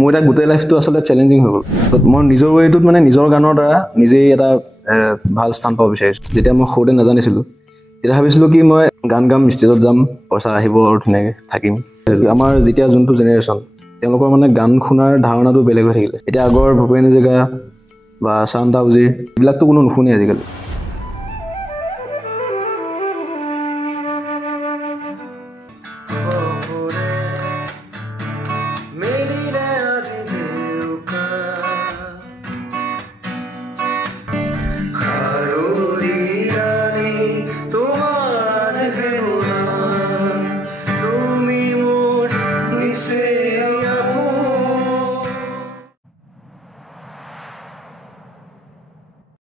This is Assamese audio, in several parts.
মোৰ এটা গোটেই লাইফটো আসলে চ্যালেঞ্জিং হৈ গ'ল মই নিজৰ ৱেটোত মানে নিজৰ গানৰ দ্বাৰা নিজেই এটা ভাল স্থান পাব বিচাৰিছো যেতিয়া মই সৰুতে নাজানিছিলো তেতিয়া ভাবিছিলো কি মই গান গাম ষ্টেজত যাম পইচা আহিব আৰু ধুনীয়াকৈ থাকিম আমাৰ যেতিয়া যোনটো জেনেৰেশ্যন তেওঁলোকৰ মানে গান শুনাৰ ধাৰণাটো বেলেগ হৈ থাকিলে এতিয়া আগৰ ভূপেন হাজৰিকা বা শান্তা উজিৰ এইবিলাকতো কোনো নুশুনে আজিকালি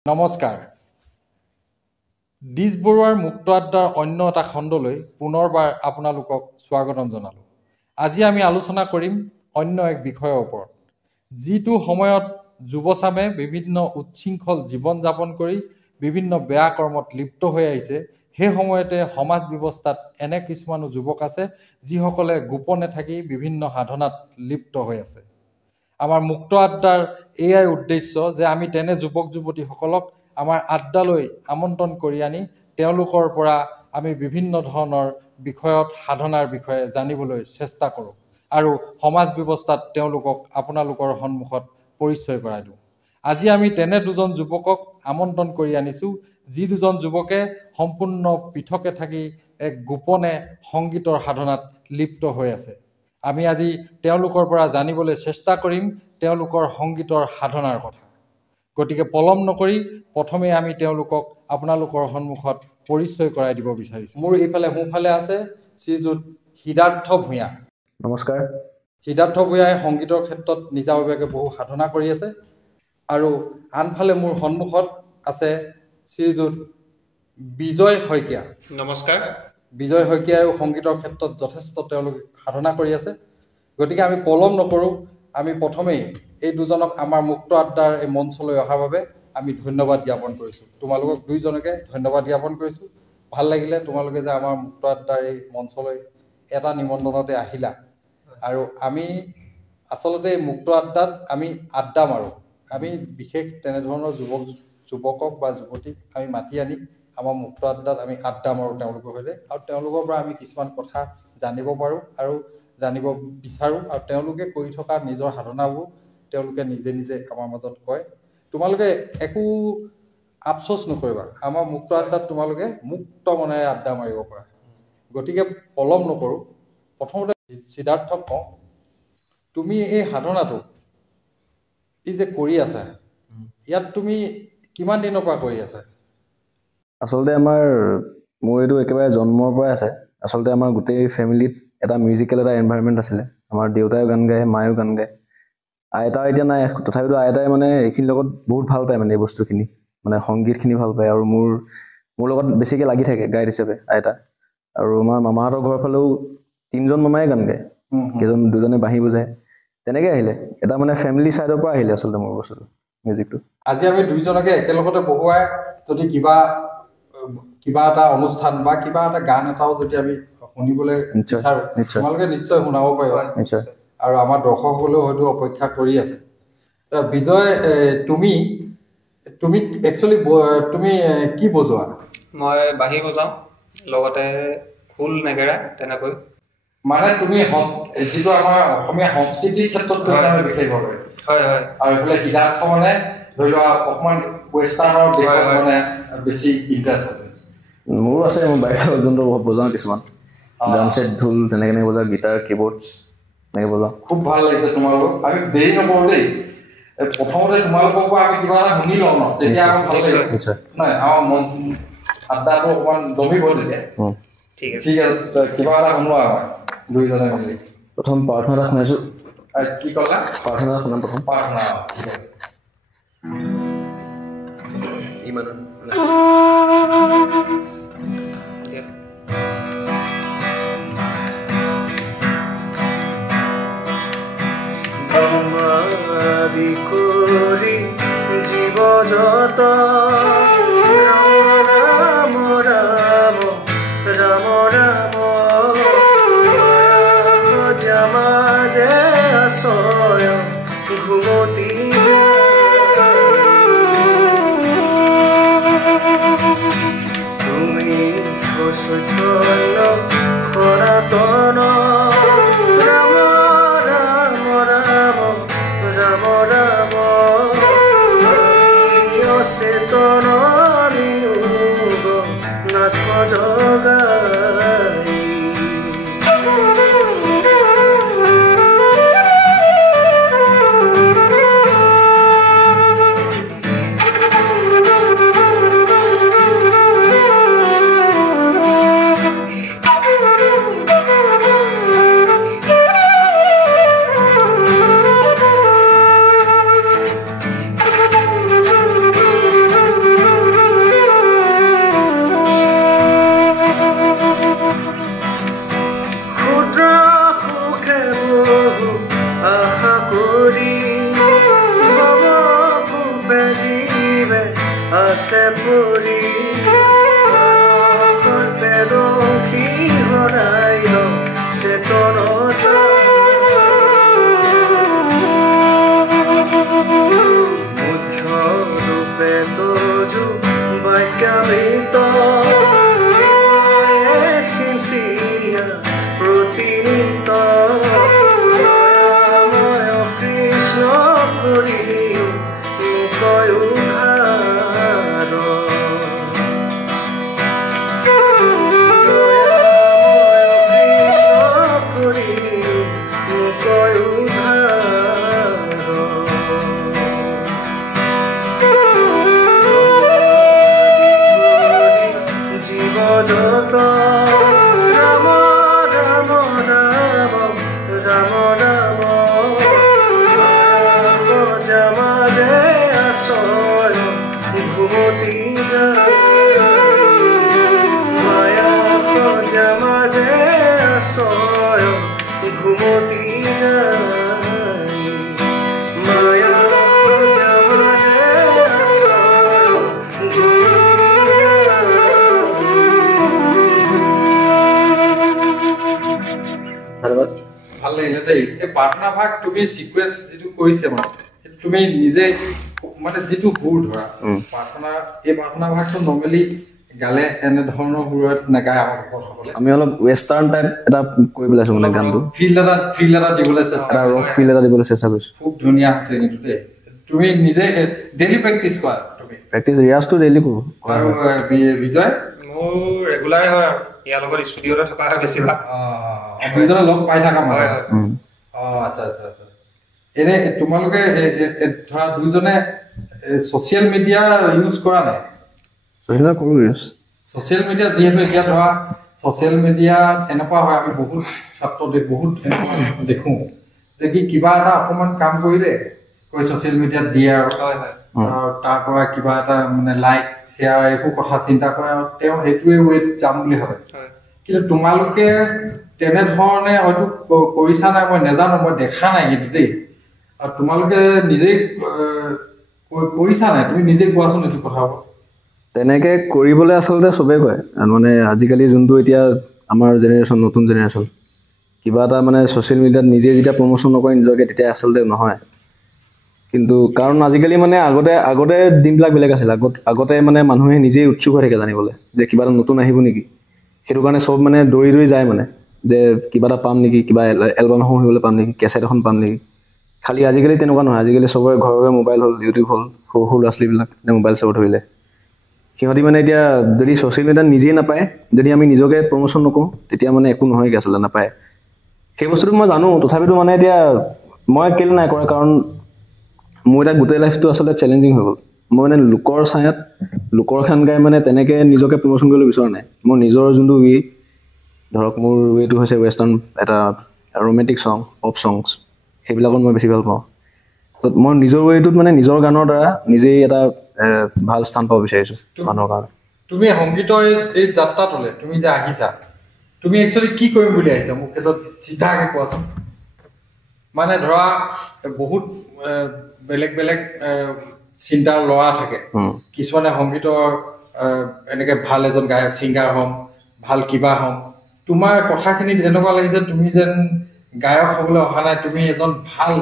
নমস্কাৰ ডিজ বৰুৱাৰ মুক্ত আড্ডাৰ অন্য এটা খণ্ডলৈ পুনৰবাৰ আপোনালোকক স্বাগতম জনালোঁ আজি আমি আলোচনা কৰিম অন্য এক বিষয়ৰ ওপৰত যিটো সময়ত যুৱচামে বিভিন্ন উচ্ছৃংখল জীৱন যাপন কৰি বিভিন্ন বেয়া কৰ্মত লিপ্ত হৈ আহিছে সেই সময়তে সমাজ ব্যৱস্থাত এনে কিছুমান যুৱক আছে যিসকলে গোপনে থাকি বিভিন্ন সাধনাত লিপ্ত হৈ আছে আমাৰ মুক্ত আড্ডাৰ এয়াই উদ্দেশ্য যে আমি তেনে যুৱক যুৱতীসকলক আমাৰ আড্ডালৈ আমন্ত্ৰণ কৰি আনি তেওঁলোকৰ পৰা আমি বিভিন্ন ধৰণৰ বিষয়ত সাধনাৰ বিষয়ে জানিবলৈ চেষ্টা কৰোঁ আৰু সমাজ ব্যৱস্থাত তেওঁলোকক আপোনালোকৰ সন্মুখত পৰিচয় কৰাই দিওঁ আজি আমি তেনে দুজন যুৱকক আমন্ত্ৰণ কৰি আনিছোঁ যি দুজন যুৱকে সম্পূৰ্ণ পৃথকে থাকি এক গোপনে সংগীতৰ সাধনাত লিপ্ত হৈ আছে আমি আজি তেওঁলোকৰ পৰা জানিবলৈ চেষ্টা কৰিম তেওঁলোকৰ সংগীতৰ সাধনাৰ কথা গতিকে পলম নকৰি প্ৰথমে আমি তেওঁলোকক আপোনালোকৰ সন্মুখত পৰিচয় কৰাই দিব বিচাৰিছোঁ মোৰ এইফালে সোঁফালে আছে শ্ৰীযুত সিদ্ধাৰ্থ ভূঞা নমস্কাৰ সিদ্ধাৰ্থ ভূঞাই সংগীতৰ ক্ষেত্ৰত নিজাববীয়াকৈ বহু সাধনা কৰি আছে আৰু আনফালে মোৰ সন্মুখত আছে শ্ৰীযুত বিজয় শইকীয়া নমস্কাৰ বিজয় শইকীয়াও সংগীতৰ ক্ষেত্ৰত যথেষ্ট তেওঁলোকে সাধনা কৰি আছে গতিকে আমি পলম নকৰোঁ আমি প্ৰথমেই এই দুজনক আমাৰ মুক্ত আড্ডাৰ এই মঞ্চলৈ অহাৰ বাবে আমি ধন্যবাদ জ্ঞাপন কৰিছোঁ তোমালোকক দুইজনকে ধন্যবাদ জ্ঞাপন কৰিছোঁ ভাল লাগিলে তোমালোকে যে আমাৰ মুক্ত আড্ডাৰ এই মঞ্চলৈ এটা নিমন্ত্ৰণতে আহিলা আৰু আমি আচলতে এই মুক্ত আড্ডাত আমি আড্ডা মাৰোঁ আমি বিশেষ তেনেধৰণৰ যুৱকক বা যুৱতীক আমি মাতি আনি আমাৰ মুক্ত আড্ডাত আমি আড্ডা মাৰোঁ তেওঁলোকৰ সৈতে আৰু তেওঁলোকৰ পৰা আমি কিছুমান কথা জানিব পাৰোঁ আৰু জানিব বিচাৰোঁ আৰু তেওঁলোকে কৰি থকা নিজৰ সাধনাবোৰ তেওঁলোকে নিজে নিজে আমাৰ মাজত কয় তোমালোকে একো আফচোচ নকৰিবা আমাৰ মুক্ত আড্ডাত তোমালোকে মুক্ত মনেৰে আড্ডা মাৰিব পাৰা গতিকে পলম নকৰোঁ প্ৰথমতে সিদ্ধাৰ্থক কওঁ তুমি এই সাধনাটো এই যে কৰি আছা ইয়াত তুমি কিমান দিনৰ পৰা কৰি আছা আচলতে মোৰ এইটো একেবাৰে জন্মৰ পৰাই আছে আচলতে আমাৰ গোটেই ফেমিলিত এটা মিউজিকেল এটা এনভাইৰনমেণ্ট আছিলে আমাৰ দেউতায়ো গান গায় মায়েও গান গায় আইতা এতিয়া নাই তথাপিতো আইতাই মানে এইখিনিৰ লগত বহুত ভাল পায় মানে এই বস্তুখিনি মানে সংগীতখিনি ভাল পায় আৰু মোৰ লগত বেছিকৈ লাগি থাকে গাইড হিচাপে আইতা আৰু আমাৰ মামাহঁতৰ ঘৰৰ ফালেও 3জন মামাই গান গায় দুজনে বাঁহী বজায় তেনেকৈ আহিলে এটা মানে ফেমিলি ছাইডৰ পৰা আহিলে আচলতে মোৰ বস্তুটো মিউজিকটো আজি আমি দুইজনকে একেলগতে বহুৱাই যদি কিবা এটা অনুষ্ঠান বা কিবা এটা গান এটাও যদি আমি শুনিবলৈ বিচাৰোঁ তোমালোকে নিশ্চয় শুনাব পাৰিবা নিশ্চয় আৰু আমাৰ দৰ্শকসকলেও হয়তো অপেক্ষা কৰি আছে বিজয় তুমি একচুৱেলি তুমি কি বজোৱা মই বাঁহী বজাওঁ লগতে খোল নেগেৰা তেনেকৈ মানে তুমি যিটো আমাৰ অসমীয়া সংস্কৃতিৰ ক্ষেত্ৰত বিশেষভাৱে হয় হয় আৰু এইফালে সিদ্ধাৰ্থ মানে ধৰি লোৱা অকণমান ৱেষ্টাৰ্ণৰ দেশত মানে বেছি ইণ্টাৰেষ্ট আছে মোৰো আছে মোৰ বাদ্যযন্ত্ৰ বজাওঁ কিছুমান ড্ৰাম ছেট ঢোল তেনেকৈ বজাওঁ গীটাৰ কীবৰ্ডছ এনেকৈ বজাওঁ খুব ভাল লাগিছে তোমালোকক আমি দেৰি নকৰোঁ দেই প্ৰথমতে তোমালোকৰ পৰা আমি কিবা এটা শুনি লওঁ ন তেতিয়া আমাৰ ভাল লাগিব নিশ্চয় নাই আমাৰ মন আড্ডাটো অকণমান দমিব তেতিয়া ঠিক আছে কিবা এটা শুনোৱা আমাৰ দুইজনে মিলি প্ৰথম প্ৰাৰ্থনা এটা শুনাইছোঁ কি ক'লা প্ৰাৰ্থনা শুনাম প্ৰথম প্ৰাৰ্থনা ঠিক আছে ইমান কৰি জীৱ যত ৰাম ৰাম ৰাম ৰাম ৰাম যে আচয় কৰি মম কোপে জীৱে আছে পৰি বেদখি হৰাই চেতনতা মুখ্য ৰূপে তজু বাক্যামৃত সিঁচিয়া প্ৰতিনিত দয়াময় কৃষ্ণ কৰি মুকয় উদ্ধাৰ জীবজত ৰাম ৰাম ৰাম ৰাম ৰাম মাজে আশ্ৰয় ঘুমতি যায় মায়া মাজে আশ্ৰয় ঘুমতি যায় মায়া মাজে আশ্ৰয় ঘুমতি যায় ধন্যবাদ ভাল লাগিলে দেই এই প্ৰাৰ্থনা ভাগ তুমি সিকুৱেন্স যিটো কৰিছে মানে সেইটো তুমি নিজে মানে যিটো সুৰ ধৰা প্ৰাৰ্থনা এই প্ৰাৰ্থনা ভাগটো নৰ্মেলি গালে এনে ধৰণৰ সুৰত নাগায় আমাৰ ভকতসকলে আমি অলপ ৱেষ্টাৰ্ণ টাইপ এটা কৰি পেলাইছো মানে গানটো ফিল্ড এটা দিবলৈ চেষ্টা এটা ৰক ফিল এটা দিবলৈ চেষ্টা কৰিছো খুব ধুনীয়া হৈছে কিন্তু দেই তুমি নিজে ডেইলি প্ৰেক্টিচ কৰা তুমি প্ৰেক্টিচ ৰিয়াজটো ডেইলি কৰোঁ আৰু বিজয় মোৰ ৰেগুলাৰে হয় আৰু ইয়াৰ লগত ষ্টুডিঅ'তে থকা হয় বেছিভাগ দুইজনে লগ পাই থাকা মানে হয়, হয়। আচ্ছা আচ্ছা আচ্ছা এনে তোমালোকে ধৰা দুইজনে ছ'চিয়েল মিডিয়া ইউজ কৰা নাই সেইবিলাক কৰোঁ ৰিয়াজ ছ'চিয়েল মিডিয়া যিহেতু এতিয়া ধৰা ছ'চিয়েল মিডিয়াত এনেকুৱা হয় আমি বহুত ছাত্ৰ বহুত এনেকুৱা দেখোঁ যে কি কিবা এটা অকণমান কাম কৰিলে কৈ ছ'চিয়েল মিডিয়াত দিয়ে আৰু হয় হয় আৰু তাৰ পৰা কিবা এটা মানে লাইক শ্বেয়াৰ একো কথা চিন্তা কৰে আৰু তেওঁ সেইটোৱে ৱেত যাম বুলি ভাবে হয় কিন্তু তোমালোকে তেনেধৰণে হয়তো কৰিছা নাই মই নাজানো মই দেখা নাই কিন্তু দেই আৰু তোমালোকে নিজেই কৰিছা নাই তুমি নিজে কোৱাচোন এইটো কথা হ'ব তেনেকে কৰিবলৈ আচলতে চবেই কয় মানে আজিকালি যোনটো এতিয়া আমাৰ জেনেৰেশ্যন নতুন জেনেৰেশ্যন কিবা এটা মানে ছ'চিয়েল মিডিয়াত নিজে যেতিয়া প্ৰমোশ্যন নকৰে নিজকে তেতিয়া আচলতে নহয় কিন্তু কাৰণ আজিকালি মানে আগতে দিনবিলাক বেলেগ আছিল আগতে মানে মানুহে নিজেই উৎসুক হৈ থাকে জানিবলৈ যে কিবা এটা নতুন আহিব নেকি সেইটো কাৰণে চব মানে দৌৰি যায় মানে যে কিবা এটা পাম নেকি কিবা এলবাম এখন আহিবলৈ পাম নেকি কেছেট এখন পাম নেকি খালি আজিকালি তেনেকুৱা নহয় আজিকালি চবৰে ঘৰে মোবাইল হ'ল ইউটিউব হ'ল সৰু সৰু ল'ৰা ছোৱালীবিলাক মোবাইল চাব ধৰিলে সিহঁতি মানে এতিয়া যদি ছ'চিয়েল মিডিয়াত নিজেই নাপায় যদি আমি নিজকে প্ৰমোশ্যন নকৰোঁ তেতিয়া মানে একো নহয়গৈ আচলতে নাপায় সেই বস্তুটো মই জানো তথাপিতো মানে এতিয়া মই কেলৈ নাই কৰা কাৰণ মোৰ এতিয়া গোটেই লাইফটো আচলতে চেলেঞ্জিং হৈ গ'ল মই মানে লোকৰ ছায়াত লোকৰ গান গাই মানে তেনেকৈ নিজকে প্ৰমোশ্যন কৰিবলৈ বিচৰা নাই মোৰ নিজৰ যোনটো ৱে ধৰক মোৰ ৱেটো হৈছে ৱেষ্টাৰ্ণ এটা ৰোমেণ্টিক চং পপ চংছ সেইবিলাকত মই বেছি ভাল পাওঁ তো মই নিজৰ ৱেটোত মানে নিজৰ গানৰ দ্বাৰা নিজেই এটা ভাল স্থান পাব বিচাৰিছোঁ মানুহৰ কাৰণে তুমি সংগীতৰ এই যাত্ৰাটোলৈ তুমি যে আহিছা তুমি একচুৱেলি কি কৰিম বুলি আহিছা মোক ক্ষেত্ৰত চিধাকৈ কোৱাচোন মানে ধৰা বহুত বেলেগ বেলেগ চিন্তাৰ ল'ৰা থাকে কিছুমানে সংগীতৰ এনেকৈ ভাল এজন গায়ক ছিংগাৰ হ'ম ভাল কিবা হ'ম তোমাৰ কথাখিনিত এনেকুৱা লাগিছে তুমি যেন গায়ক হ'বলৈ অহা নাই তুমি এজন ভাল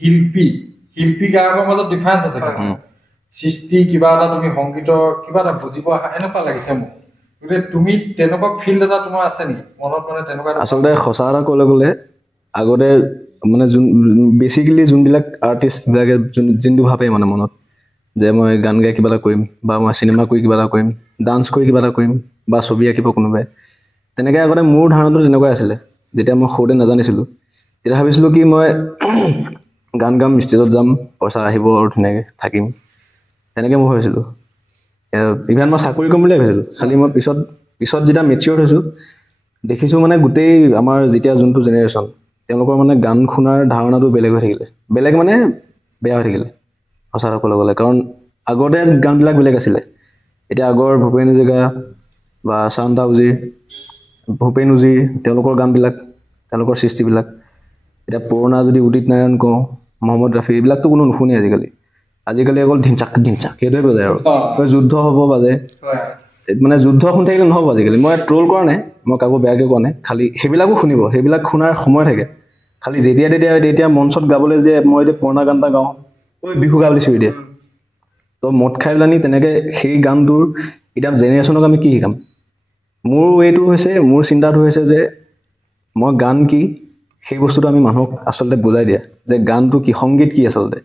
শিল্পী গায়কৰ মাজত ডিফাৰেঞ্চ আছে সৃষ্টি কিবা এটা তুমি সংগীতৰ কিবা এটা বুজিব অহা এনেকুৱা লাগিছে মোক গতিকে তুমি তেনেকুৱা ফিল্ড এটা তোমাৰ আছে নেকি মনত মানে তেনেকুৱা আচলতে সঁচা এটা ক'বলৈ গ'লে আগতে মানে বেচিকেলি যোনবিলাক আৰ্টিষ্টবিলাকে যোনটো ভাবে মানে মনত যে মই গান গাই কিবা এটা কৰিম বা মই চিনেমা কৰি কিবা এটা কৰিম ডান্স কৰি কিবা এটা কৰিম বা ছবি আঁকিব কোনোবাই তেনেকৈ আগতে মোৰ ধাৰণাটো তেনেকুৱাই আছিলে যেতিয়া মই সৰুতে নাজানিছিলোঁ তেতিয়া ভাবিছিলোঁ কি মই গান গাম ষ্টেজত যাম পইচা আহিব আৰু ধুনীয়াকৈ থাকিম তেনেকৈ মই ভাবিছিলোঁ ইভেন মই চাকৰি কৰিম বুলি ভাবিছিলোঁ খালি মই পিছত যেতিয়া মেচিয়ৰ হৈছোঁ দেখিছোঁ মানে গোটেই আমাৰ যেতিয়া যোনটো জেনেৰেশ্যন তেওঁলোকৰ মানে গান শুনাৰ ধাৰণাটো বেলেগ হৈ থাকিলে বেলেগ মানে বেয়া হৈ থাকিলে সঁচা ক'বলৈ গ'লে কাৰণ আগতে গানবিলাক বেলেগ আছিলে এতিয়া আগৰ ভূপেন হাজৰিকা বা শান্তা উজীৰ ভূপেন উজীৰ তেওঁলোকৰ গানবিলাক তেওঁলোকৰ সৃষ্টিবিলাক এতিয়া পুৰণা যদি উদিত নাৰায়ণ কওঁ মহম্মদ ৰাফি এইবিলাকতো কোনো নুশুনে আজিকালি অকল ধিনচাক সেইটোৱে বজায় আৰু যুদ্ধ হ'ব বাজে মানে যুদ্ধ শুনি থাকিলে নহ'ব আজিকালি মই ট্ৰল কৰা নাই মই কাকো বেয়াকৈ কোৱা নাই খালি সেইবিলাকো শুনিব সেইবিলাক শুনাৰ সময় থাকে খালি যেতিয়া মঞ্চত গাবলৈ যে মই এতিয়া পুৰণা গান এটা গাওঁ ঐ বিহু গা বুলি চিঞৰি দিয়ে তো মদ খাই পেলানি তেনেকৈ সেই গানটোৰ এতিয়া জেনেৰেশ্যনক আমি কি শিকাম মোৰ ৱেটো হৈছে মোৰ চিন্তাটো হৈছে যে মই গান কি সেই বস্তুটো আমি মানুহক আচলতে বুজাই দিয়া যে গানটো কি সংগীত কি আচলতে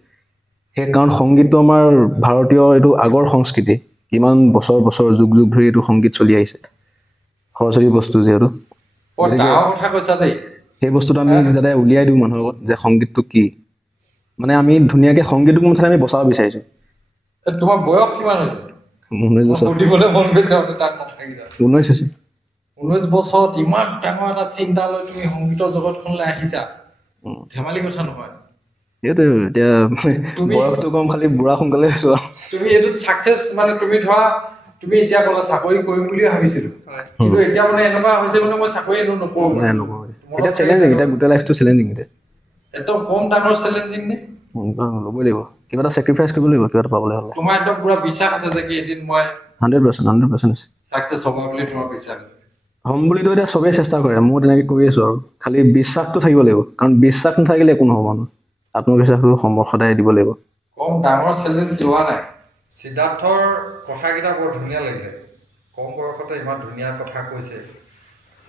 সেই কাৰণ সংগীতটো আমাৰ ভাৰতীয় এইটো আগৰ সংস্কৃতি কিমান বছৰ যুগ ধৰি এইটো সংগীত চলি আহিছে সৰস্বতী বস্তু যিহেতু ডাঙৰ কথা কৈছা দেই সেই বস্তুটো আমি যাতে উলিয়াই দিওঁ মানুহৰ আগত যে সংগীতটো কি মানে আমি ধুনীয়াকৈ সংগীতটোক মুঠতে আমি বচাব বিচাৰিছোঁ তোমাৰ বয়স কিমান হৈছে 19 বছৰ সুধিবলৈ মন গৈছে তাক কথাকেইটা 19 হৈছে 19 বছৰত ইমান ডাঙৰ এটা চিন্তা লৈ তুমি সংগীতৰ জগতখনলৈ আহিছা ধেমালি কথা নহয় এইটো এতিয়া বয়সটো কম খালি বুঢ়া সোনকালে হৈছো তুমি এইটোত ছাকচেছ মানে তুমি ধৰা তুমি এতিয়া ক'লা চাকৰি কৰিম বুলি ভাবিছিলো কিন্তু এতিয়া মানে এনেকুৱা হৈছে মানে মই চাকৰি নকৰো এতিয়া চেলেঞ্জিং এতিয়া গোটেই লাইফটো চেলেঞ্জিং এতিয়া একদম কম ডাঙৰ চেলেঞ্জিং নে ল'বই লাগিব কিবা এটা চেক্ৰিফাইচ কৰিব লাগিব কিবা এটা পাবলৈ হ'লে তোমাৰ একদম পুৰা বিশ্বাস আছে যে কি এদিন মই 100% আছে ছাকচেছ হ'ব বুলি তোমাৰ বিশ্বাস আছে হ'ম বুলিতো এতিয়া চবেই চেষ্টা কৰে মই তেনেকৈ কৰি আছোঁ আৰু খালি বিশ্বাসটো থাকিব লাগিব কাৰণ বিশ্বাস নাথাকিলে একো নহ'ব মানুহ আত্মবিশ্বাসটো সদায় দিব লাগিব কম ডাঙৰ চেলেঞ্জ লোৱা নাই সিদ্ধাৰ্থৰ কথাকেইটা বৰ ধুনীয়া লাগিলে কম বয়সতে ইমান ধুনীয়া কথা কৈছে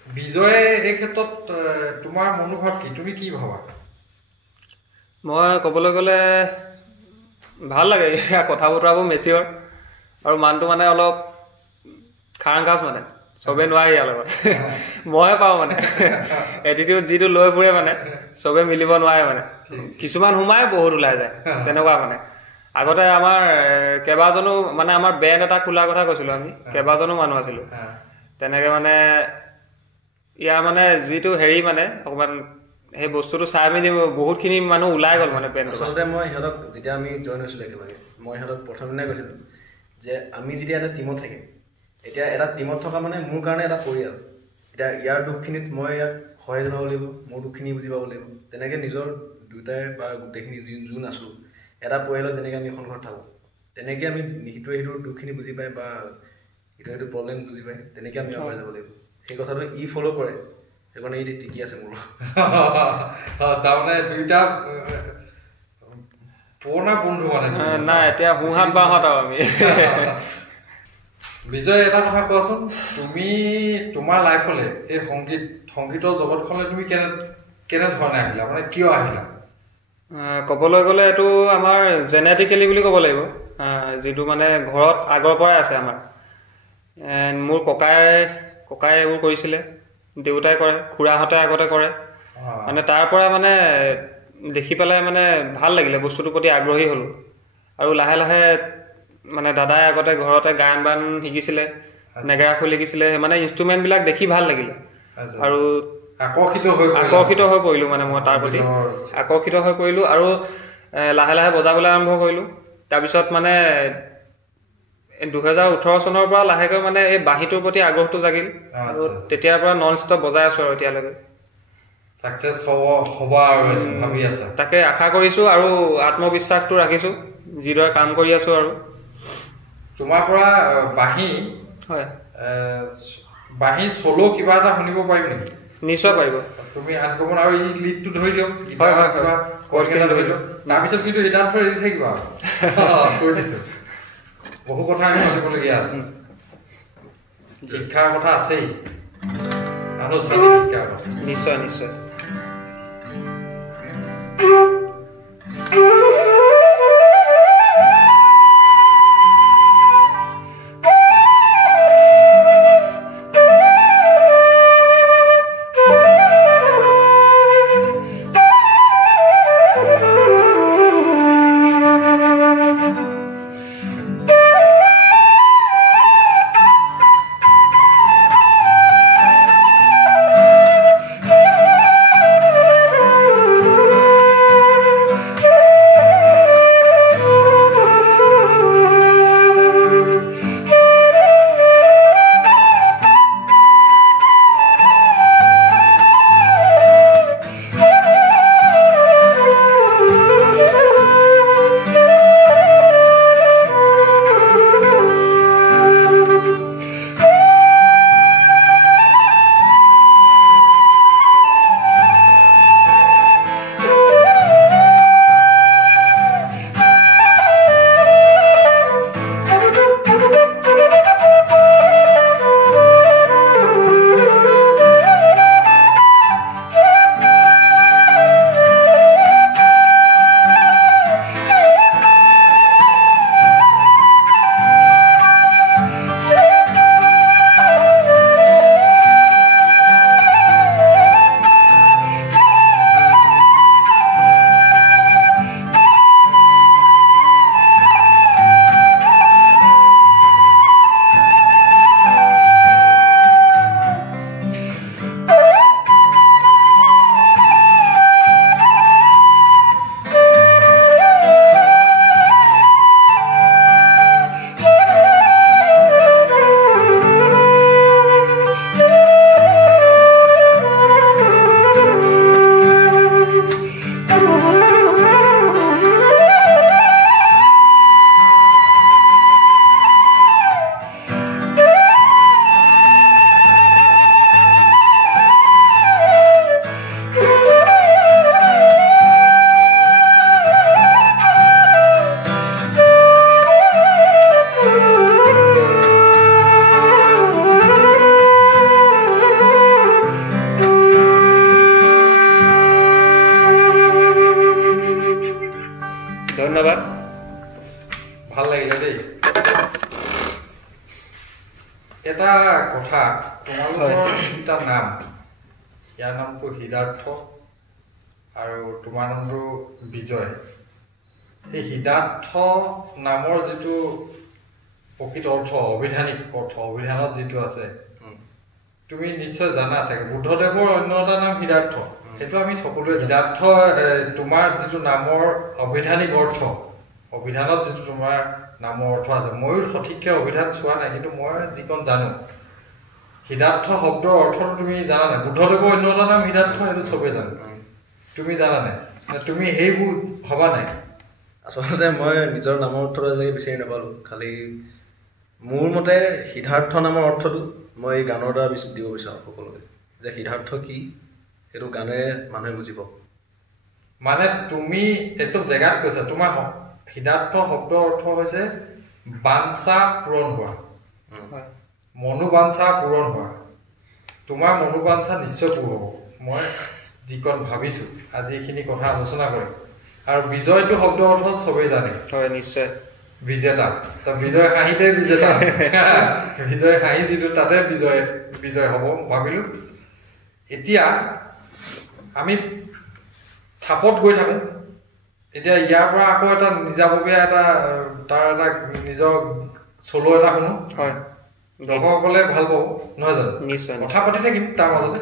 বিজয়ে এই ক্ষেত্ৰত তোমাৰ মনোভাৱ কি তুমি কি ভাবা মই ক'বলৈ গ'লে ভাল লাগে কথা বতৰাবোৰ মেচিয়ৰ আৰু মানুহটো মানে অলপ খাৰাংকাজ মানে চবে নোৱাৰি ইয়াৰ লগত ময়ে পাওঁ মানে এটিটিউড যিটো লৈ ফুৰে মানে চবে মিলিব নোৱাৰে মানে কিছুমান সোমাই বহুত ওলাই যায় তেনেকুৱা মানে আগতে আমাৰ কেইবাজনো মানে আমাৰ বেণ্ড এটা খোলাৰ কথা কৈছিলোঁ আমি কেইবাজনো মানুহ আছিলোঁ তেনেকৈ মানে ইয়াৰ মানে যিটো হেৰি মানে অকণমান সেই বস্তুটো চাই মেলি বহুতখিনি মানুহ ওলাই গ'ল মানে বেণ্ড আচলতে মই সিহঁতক যেতিয়া আমি জইন হৈছিলোঁ একেলগে মই সিহঁতক প্ৰথম দিনাই কৈছিলোঁ যে আমি যেতিয়া এটা টিমত থাকিম এতিয়া এটা টিমত থকা মানে মোৰ কাৰণে এটা পৰিয়াল এতিয়া ইয়াৰ দুখখিনিত মই ইয়াক সহায় জনাব লাগিব মোৰ দুখখিনি বুজি পাব লাগিব তেনেকৈ নিজৰ দুয়োটাই বা গোটেইখিনি যোন আছোঁ এটা পৰিয়ালত যেনেকৈ আমি এখন ঘৰত থাকোঁ তেনেকৈ আমি সিটোৱে সিটোৰ দুখখিনি বুজি পায় বা ইটোৱে সিটোৰ প্ৰব্লেম বুজি পায় তেনেকৈ আমি আগুৱাই যাব লাগিব সেই কথাটো ই ফ'ল' কৰে সেইকাৰণে ই টিকি আছে মোৰ তাৰমানে দুইটা পুৰণা বন্ধু মানে নাই এতিয়া সোঁহাত বাওঁহাত আৰু আমি বিজয় এটা কথা কোৱাচোন তুমি তোমাৰ লাইফলৈ এই সংগীতৰ জগতখনলৈ তুমি কেনেধৰণে আহিলা মানে কিয় আহিলা ক'বলৈ গ'লে এইটো আমাৰ জেনেটিকেলি বুলি ক'ব লাগিব যিটো মানে ঘৰত আগৰ পৰাই আছে আমাৰ মোৰ ককাই এইবোৰ কৰিছিলে দেউতাই কৰে খুৰাহঁতে আগতে কৰে মানে তাৰ পৰা মানে দেখি পেলাই মানে ভাল লাগিলে বস্তুটোৰ প্ৰতি আগ্ৰহী হ'লোঁ আৰু লাহে লাহে মানে দাদাই আগতে ঘৰতে গায়ন বায়ন শিকিছিলে নেগেৰা খোল শিকিছিলে মানে ইনষ্ট্ৰুমেণ্টবিলাক দেখি ভাল লাগিলে আৰু আকৰ্ষিত হৈ পৰিলোঁ মানে মই তাৰ প্ৰতি আকৰ্ষিত হৈ পৰিলোঁ আৰু লাহে লাহে বজাবলৈ আৰম্ভ কৰিলোঁ তাৰপিছত মানে 2018 চনৰ পৰা লাহেকৈ মানে এই বাঁহীটোৰ প্ৰতি আগ্ৰহটো জাগিল আৰু তেতিয়াৰ পৰা নন ষ্টপ বজাই আছোঁ আৰু এতিয়ালৈকে ছাকচেছ হ'ব আৰু ভাবি আছা তাকে আশা কৰিছোঁ আৰু আত্মবিশ্বাসটো ৰাখিছোঁ যিদৰে কাম কৰি আছোঁ আৰু তোমাৰ পৰা বাঁহী হয় বাঁহী চলো কিবা এটা শুনিব পাৰিম নেকি নিশ্চয় পাৰিব তুমি আনকমন আৰু এই লিডটো ধৰি দিয়ক হয় ধৰি দিয়ক তাৰপিছত কিন্তু সিদ্ধাৰ্থ ৰেডি থাকিবা কৈ দিছোঁ বহু কথা আমি পাতিবলগীয়া আছে শিক্ষাৰ কথা আছেই আনুষ্ঠানিক শিক্ষাৰ কথা নিশ্চয় ধন্যবাদ ভাল লাগিলে দেই এটা কথা তোমালোকৰ এটা নাম ইয়াৰ নামটো সিদ্ধাৰ্থ আৰু তোমাৰ নামটো বিজয় এই সিদ্ধাৰ্থ নামৰ যিটো প্ৰকৃত অৰ্থ অভিধানিক অৰ্থ অভিধানত যিটো আছে তুমি নিশ্চয় জানা চাগে বুদ্ধদেৱৰ অন্য এটা নাম সিদ্ধাৰ্থ সেইটো আমি সকলোৱে সিদ্ধাৰ্থ তোমাৰ যিটো নামৰ অভিধানিক অৰ্থ অভিধানত যিটো তোমাৰ নামৰ অৰ্থ আছে ময়ো সঠিককৈ অভিধান চোৱা নাই কিন্তু মই যিকণ জানো সিদ্ধাৰ্থ শব্দৰ অৰ্থটো তুমি জানা নাই বুদ্ধদেৱৰ অন্য এটা নাম সিদ্ধাৰ্থ সেইটো চবেই জানো তুমি জানা নাই তুমি সেইবোৰ ভবা নাই আচলতে মই নিজৰ নামৰ অৰ্থটো আজিলৈকে বিচাৰি নাপালোঁ খালি মোৰ মতে সিদ্ধাৰ্থ নামৰ অৰ্থটো মই এই গানৰ দ্বাৰা দিব বিচাৰোঁ সকলোকে যে সিদ্ধাৰ্থ কি সেইটো গানেৰে মানুহে বুজি পাব মানে তুমি এইটো জেগাত কৈছা তোমাৰ সিদ্ধাৰ্থ শব্দৰ অৰ্থ হৈছে বাঞ্ছা পূৰণ হোৱা মনোবাঞ্ছা পূৰণ হোৱা তোমাৰ মনোবাঞ্ছা নিশ্চয় পূৰ হ'ব মই যিকণ ভাবিছোঁ আজি এইখিনি কথা আলোচনা কৰিম আৰু বিজয়টো শব্দৰ অৰ্থ চবেই জানে হয় নিশ্চয় বিজেতা তো বিজয় হাঁহিতে বিজেতা বিজয় হাঁহি যিটো তাতে বিজয় হ'ব ভাবিলোঁ এতিয়া আমি থাপত গৈ থাকোঁ এতিয়া ইয়াৰ পৰা আকৌ এটা নিজাববীয়া এটা তাৰ এটা নিজৰ চলো এটা শুনো হয় দৰ্শকসকলে ভাল পাব নহয় জানো নিশ্চয় কথা পাতি থাকিম তাৰ মাজতে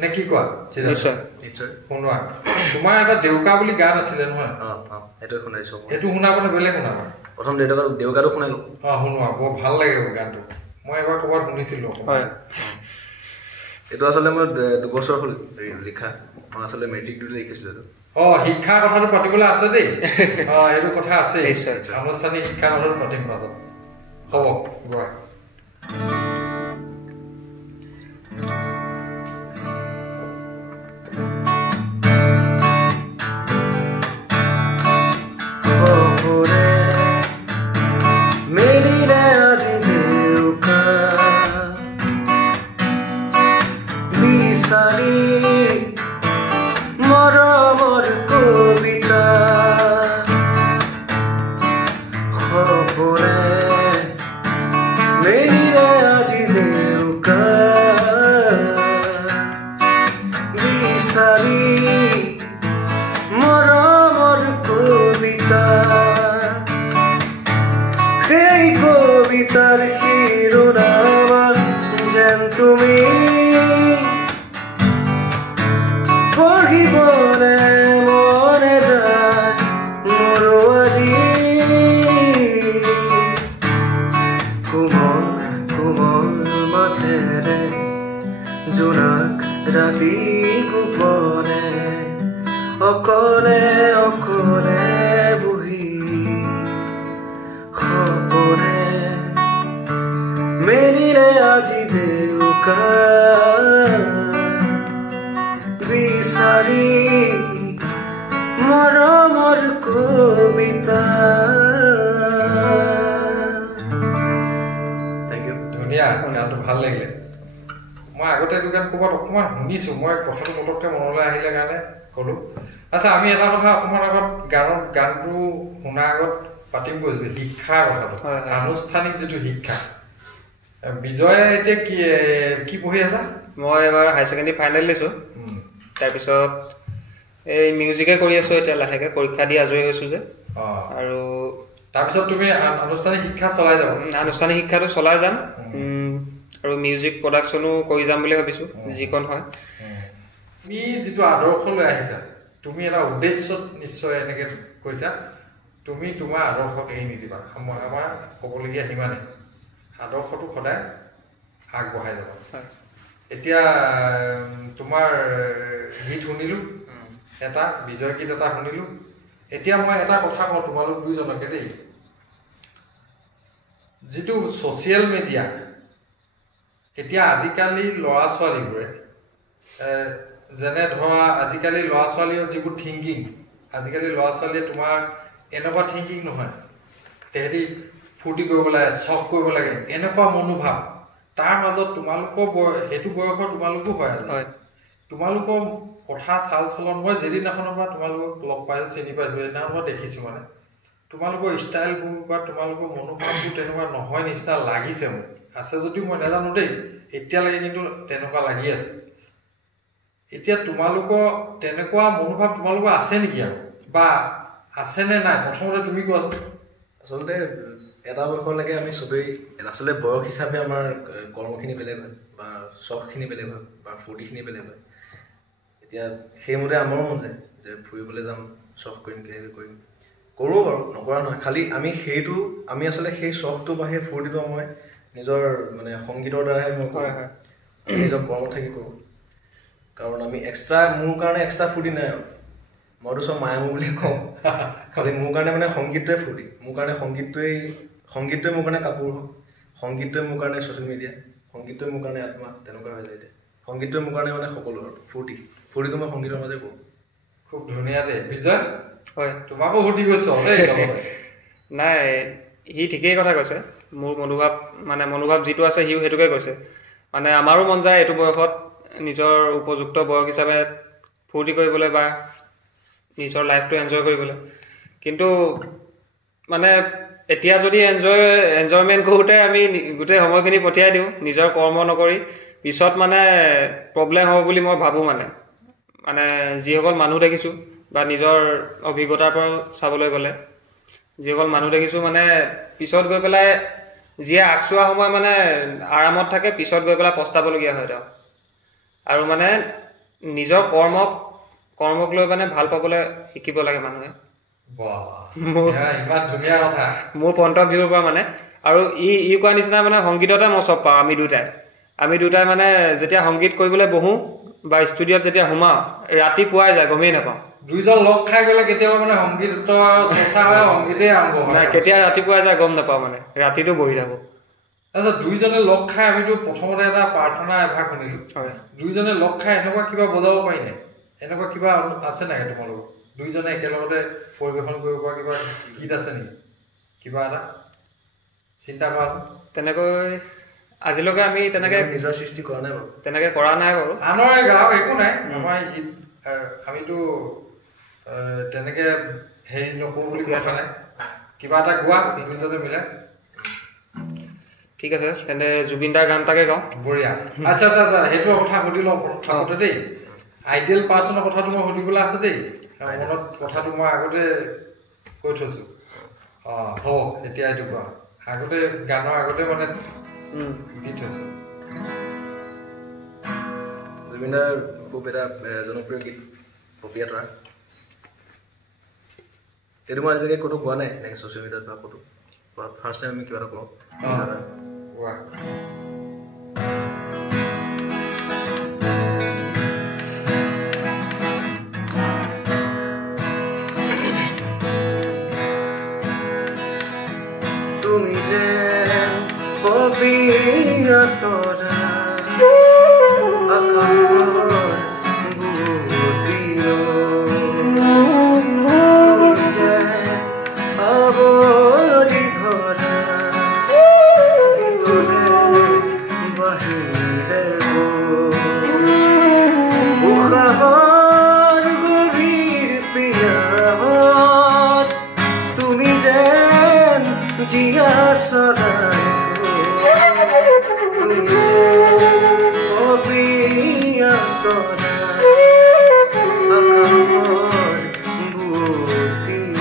নে কি কোৱা নিশ্চয় নিশ্চয় শুনোৱা তোমাৰ এটা দেউকা বুলি গান আছিলে নহয় সেইটোৱে শুনাইছোঁ এইটো শুনাবনে বেলেগ শুনাবা প্ৰথম দেউকাটো শুনালোঁ শুনোৱা বৰ ভাল লাগে গানটো মই এবাৰ ক'ৰবাত শুনিছিলোঁ হয় এইটো আচলতে মই 2 বছৰ হ'ল লিখা মই আচলতে মেট্ৰিক দিলে লিখিছিলোঁ এইটো শিক্ষাৰ কথাটো পাতিবলৈ আছে দেই এইটো কথা আছে নিশ্চয় আনুষ্ঠানিক শিক্ষাৰ কথাটো পাতিম মাজত হ'ব গোৱা ভাল লাগিলে মই আগতে এইটো গান ক'ৰবাত অকণমান শুনিছোঁ মই কথাটো পটককৈ মনলৈ আহিলে কাৰণে ক'লোঁ আচ্ছা আমি এটা কথা অকণমান আগত গানটো শুনাৰ আগত পাতিম কৈছিলোঁ শিক্ষাৰ কথাটো আনুষ্ঠানিক যিটো শিক্ষা বিজয়ে এতিয়া কি পঢ়ি আছা মই এবাৰ হায়াৰ ছেকেণ্ডেৰী ফাইনেল দিছোঁ তাৰপিছত এই মিউজিকে কৰি আছোঁ এতিয়া লাহেকৈ পৰীক্ষা দি আজৰি হৈছোঁ যে আৰু তাৰপিছত তুমি আনুষ্ঠানিক শিক্ষা চলাই যাব আনুষ্ঠানিক শিক্ষাটো চলাই যাম আৰু মিউজিক প্ৰডাকশ্যনো কৰি যাম বুলি ভাবিছোঁ যিকণ হয় তুমি যিটো আদৰ্শ লৈ আহিছা তুমি এটা উদ্দেশ্যত নিশ্চয় এনেকৈ কৈছা তুমি তোমাৰ আদৰ্শক এৰি নিদিবা আমাৰ ক'বলগীয়া সিমানেই আদৰ্শটো সদায় আগবঢ়াই যাব এতিয়া তোমাৰ গীত শুনিলোঁ এটা বিজয় গীত এটা শুনিলোঁ এতিয়া মই এটা কথা কওঁ তোমালোক দুইজনকে দেই যিটো ছ'চিয়েল মিডিয়া এতিয়া আজিকালি ল'ৰা ছোৱালীবোৰে যেনে ধৰা আজিকালি ল'ৰা ছোৱালীৰ যিবোৰ থিংকিং আজিকালি ল'ৰা ছোৱালীয়ে তোমাৰ এনেকুৱা থিংকিং নহয় তেহেঁতি ফূৰ্তি কৰিব লাগে চখ কৰিব লাগে এনেকুৱা মনোভাৱ তাৰ মাজত তোমালোকৰ সেইটো বয়সৰ তোমালোকো হয় তোমালোকৰ কথা চাল চলন মই যেদিনাখনৰ পৰা তোমালোকক লগ পাইছোঁ চিনি পাইছোঁ সেইদিনাখন মই দেখিছোঁ মানে তোমালোকৰ ষ্টাইলবোৰ বা তোমালোকৰ মনোভাৱবোৰ তেনেকুৱা নহয় নিচিনা লাগিছে মোক আছে যদিও মই নাজানো দেই এতিয়ালৈকে কিন্তু তেনেকুৱা লাগি আছে এতিয়া তোমালোকৰ তেনেকুৱা মনোভাৱ তোমালোকৰ আছে নেকি আৰু বা আছেনে নাই প্ৰথমতে তুমি কোৱাচোন আচলতে এটা বয়সলৈকে আমি চবেই আচলতে বয়স হিচাপে আমাৰ কৰ্মখিনি বেলেগ হয় বা চখখিনি বেলেগ হয় বা ফূৰ্তিখিনি বেলেগ হয় এতিয়া সেইমতে আমাৰো মন যায় যে ফুৰিবলৈ যাম চখ কৰিম কিবা কৰিম কৰোঁ বাৰু নকৰা নহয় খালি আমি আচলতে সেই চখটো বা সেই ফূৰ্তিটো মই নিজৰ মানে সংগীতৰ দ্বাৰাহে মই নিজৰ কৰ্মত থাকি কৰোঁ কাৰণ আমি মোৰ কাৰণে এক্সট্ৰা ফূৰ্তি নাই আৰু মইতো চব মায়ামো বুলি কওঁ খালি মোৰ কাৰণে মানে সংগীতটোৱে ফূৰ্তি মোৰ কাৰণে সংগীতটোৱে মোৰ কাৰণে কাপোৰ হওক সংগীতটোৱে মোৰ কাৰণে ছ'চিয়েল মিডিয়া সংগীতটোৱে মোৰ কাৰণে আত্মা তেনেকুৱা হৈ যায় এতিয়া সংগীতটোৱে মোৰ কাৰণে মানে সকলো আৰু ফূৰ্তিটো মই সংগীতৰ মাজে কৰোঁ খুব ধুনীয়া দেই বিজয় হয় তোমাকো সুধি গৈছোঁ নাই সি ঠিকেই কথা কৈছে মোৰ মনোভাৱ যিটো আছে সিও সেইটোকে কৈছে মানে আমাৰো মন যায় এইটো বয়সত নিজৰ উপযুক্ত বয়স হিচাপে ফূৰ্তি কৰিবলৈ বা নিজৰ লাইফটো এনজয় কৰিবলৈ কিন্তু মানে এতিয়া যদি এনজয়মেণ্ট কৰোঁতে আমি গোটেই সময়খিনি পঠিয়াই দিওঁ নিজৰ কৰ্ম নকৰি পিছত মানে প্ৰব্লেম হ'ব বুলি মই ভাবোঁ মানে যিসকল মানুহ দেখিছোঁ বা নিজৰ অভিজ্ঞতাৰ পৰা চাবলৈ গ'লে যিসকল মানুহ দেখিছোঁ মানে পিছত গৈ পেলাই যিয়ে আগচোৱা সময় মানে আৰামত থাকে পিছত গৈ পেলাই পস্তাবলগীয়া হয় তেওঁ আৰু মানে নিজৰ কৰ্মক লৈ মানে ভাল পাবলৈ শিকিব লাগে মানুহে মোৰ পইণ্ট অফ ভিউৰ পৰা মানে আৰু ই কোৱা নিচিনা মানে সংগীততে মই চব পাওঁ আমি দুটাই মানে যেতিয়া সংগীত কৰিবলৈ বহোঁ বা ষ্টুডিঅ'ত যেতিয়া সোমাওঁ ৰাতিপুৱাই যায় গমেই নাপাওঁ দুইজন লগ খাই গ'লে কেতিয়াবা মানে সংগীতৰ চৰ্চা হয় সংগীতেই আৰম্ভ হয় নাই কেতিয়া ৰাতিপুৱাই যায় গম নাপাওঁ মানে ৰাতিটো বহি থাকোঁ তাৰপিছত দুইজনে লগ খাই আমিতো প্ৰথমতে এটা প্ৰাৰ্থনা এভাগ শুনিলোঁ হয় দুইজনে লগ খাই এনেকুৱা কিবা বজাব পাৰি নাই এনেকুৱা কিবা আছে নাই তোমালোকৰ দুইজনে একেলগতে পৰিৱেশন কৰিব পৰা কিবা গীত আছে নেকি কিবা এটা চিন্তা কৰাচোন তেনেকৈ আজিলৈকে আমি তেনেকৈ নিজৰ সৃষ্টি কৰা নাই বাৰু তেনেকৈ কৰা নাই বাৰু আনৰে গাঁও একো নাই আমাৰ আমিতো তেনেকৈ হেৰি নকৰোঁ বুলি কথা নাই কিবা এটা গোৱা দুইজনে মিলাই ঠিক আছে তেন্তে জুবিনদাৰ গান এটাকে গাওঁ বঢ়িয়া আচ্ছা সেইটো কথা সুধি লওঁ প্ৰথমতে দেই আইডিয়েল পাৰ্চনৰ কথাটো মই সুধিবলৈ আছে দেই মনত কথাটো মই আগতে কৈ থৈছোঁ হ'ব এতিয়া এইটো কোৱা আগতে গানৰ আগতে মানে দি থৈছোঁ জুবিনদাৰ খুব এটা জনপ্ৰিয় গীত পপীয়া তৰা এইটো মই আজিলৈকে ক'তো কোৱা নাই এনেকৈ ছ'চিয়েল মিডিয়াত বা ক'তো ফাৰ্ষ্ট টাইম আমি কিবা এটা কওঁ তুমি যে পপীয়া তৰা আকাশৰ বুটিও তুমি যে আৱৰি ধৰা ভিতৰে বাহিৰে উশাহৰ গভীৰ পিয়াহত তুমি যেন জীয়া চৰাই তুমি যে পপীয়া তৰা আকাশৰ বুটিও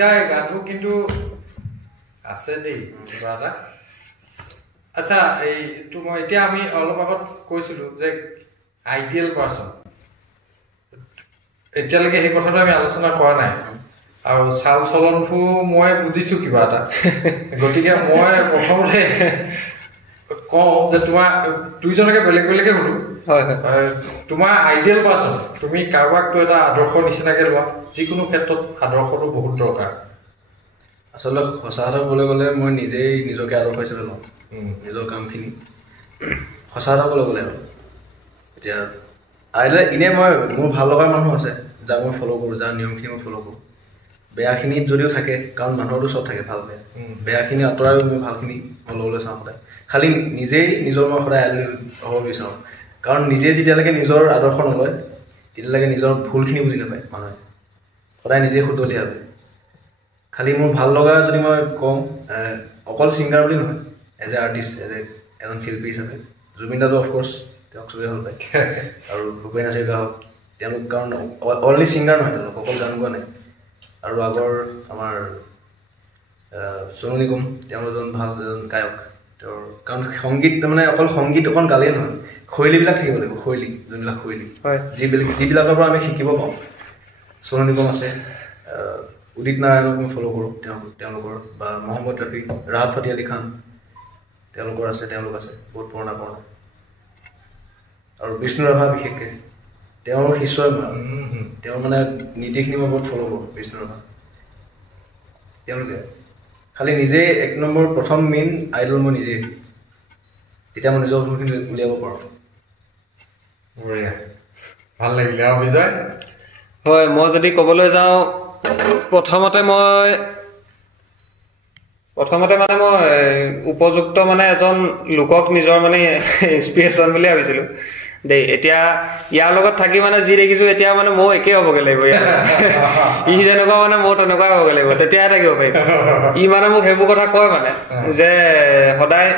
তিনিটাই গানটো কিন্তু আছে দেই কিবা এটা আচ্ছা এইটো মই এতিয়া আমি অলপ আগত কৈছিলোঁ যে আইডিয়েল পাৰ্চন এতিয়ালৈকে সেই কথাটো আমি আলোচনা কৰা নাই আৰু চাল চলনবোৰ মই বুজিছোঁ কিবা এটা গতিকে মই প্ৰথমতে কওঁ যে তোমাৰ দুইজনকে বেলেগ বেলেগে সুধো তোমাৰ আইডিয়েল পাৰ্চন তুমি কাৰোবাকতো এটা আদৰ্শ নিচিনাকে লোৱা যিকোনো ক্ষেত্ৰত আদৰ্শটো বহুত দৰকাৰ আচলতে সঁচা কথা ক'বলৈ গ'লে মই নিজেই নিজকে আদৰ্শ হিচাপে লওঁ নিজৰ কামখিনি সঁচা কথা ক'বলৈ গ'লে আৰু এতিয়া আহিলে এনেই মই মোৰ ভাল লগা মানুহ আছে যাক মই ফ'ল' কৰোঁ যাৰ নিয়মখিনি মই ফ'ল' কৰোঁ বেয়াখিনিত যদিও থাকে কাৰণ মানুহৰতো চব থাকে ভাল বেয়া বেয়াখিনি আঁতৰাইও মই ভালখিনি মই ল'বলৈ চাওঁ সদায় খালি নিজেই নিজৰ মই সদায় আইডল হ'ব বিচাৰোঁ কাৰণ নিজে যেতিয়ালৈকে নিজৰ আদৰ্শ নলয় তেতিয়ালৈকে নিজৰ ভুলখিনি বুজি নাপায় মানুহে সদায় নিজে শুদ্ধলি ভাবে খালি মোৰ ভাল লগা যদি মই কওঁ অকল ছিংগাৰ বুলি নহয় এজ এ আৰ্টিষ্ট এজন শিল্পী হিচাপে জুবিন দাটো অফক'ৰ্ছ তেওঁক চবেই ভাল পায় আৰু ভূপেন হাজৰিকা হওক তেওঁলোক কাৰণ অনলি ছিংগাৰ নহয় তেওঁলোক অকল গান গোৱা নাই আৰু আগৰ আমাৰ সোণু নিগম তেওঁ এজন ভাল এজন গায়ক তেওঁৰ কাৰণ সংগীত মানে অকল সংগীত অকণ গালেই নহয় শৈলীবিলাক থাকিব লাগিব শৈলী যোনবিলাক শৈলী যিবিলাকৰ পৰা আমি শিকিব পাওঁ সোণু নিগম আছে উদিত নাৰায়ণক মই ফ'ল' কৰোঁ তেওঁলোকৰ বা মহম্মদ ৰফি ৰাহাত ফাটি আলি খান তেওঁলোক আছে বহুত পুৰণা আৰু বিষ্ণু ৰাভা বিশেষকৈ তেওঁৰ শিষ্যই মই তেওঁৰ মানে নীতিখিনি মই বহুত ফ'ল' কৰোঁ বিষ্ণু ৰাভা তেওঁলোকে খালি নিজে এক নম্বৰ প্ৰথম মেইন আইডল মই নিজেই তেতিয়া মই নিজৰ ভুলখিনি উলিয়াব পাৰোঁ বঢ়িয়া ভাল লাগিলে আৰু বিজয় হয় মই যদি ক'বলৈ যাওঁ প্ৰথমতে মানে মই উপযুক্ত মানে এজন লোকক নিজৰ মানে ইনস্পিৰেশ্যন বুলি ভাবিছিলোঁ দেই এতিয়া ইয়াৰ লগত থাকি মানে যি দেখিছোঁ এতিয়া মানে মই একেই হ'বগৈ লাগিব ই যেনেকুৱা মানে মই তেনেকুৱাই হ'বগৈ লাগিব তেতিয়াহে থাকিব পাৰিম ই মানে মোক সেইবোৰ কথা কয় মানে যে সদায়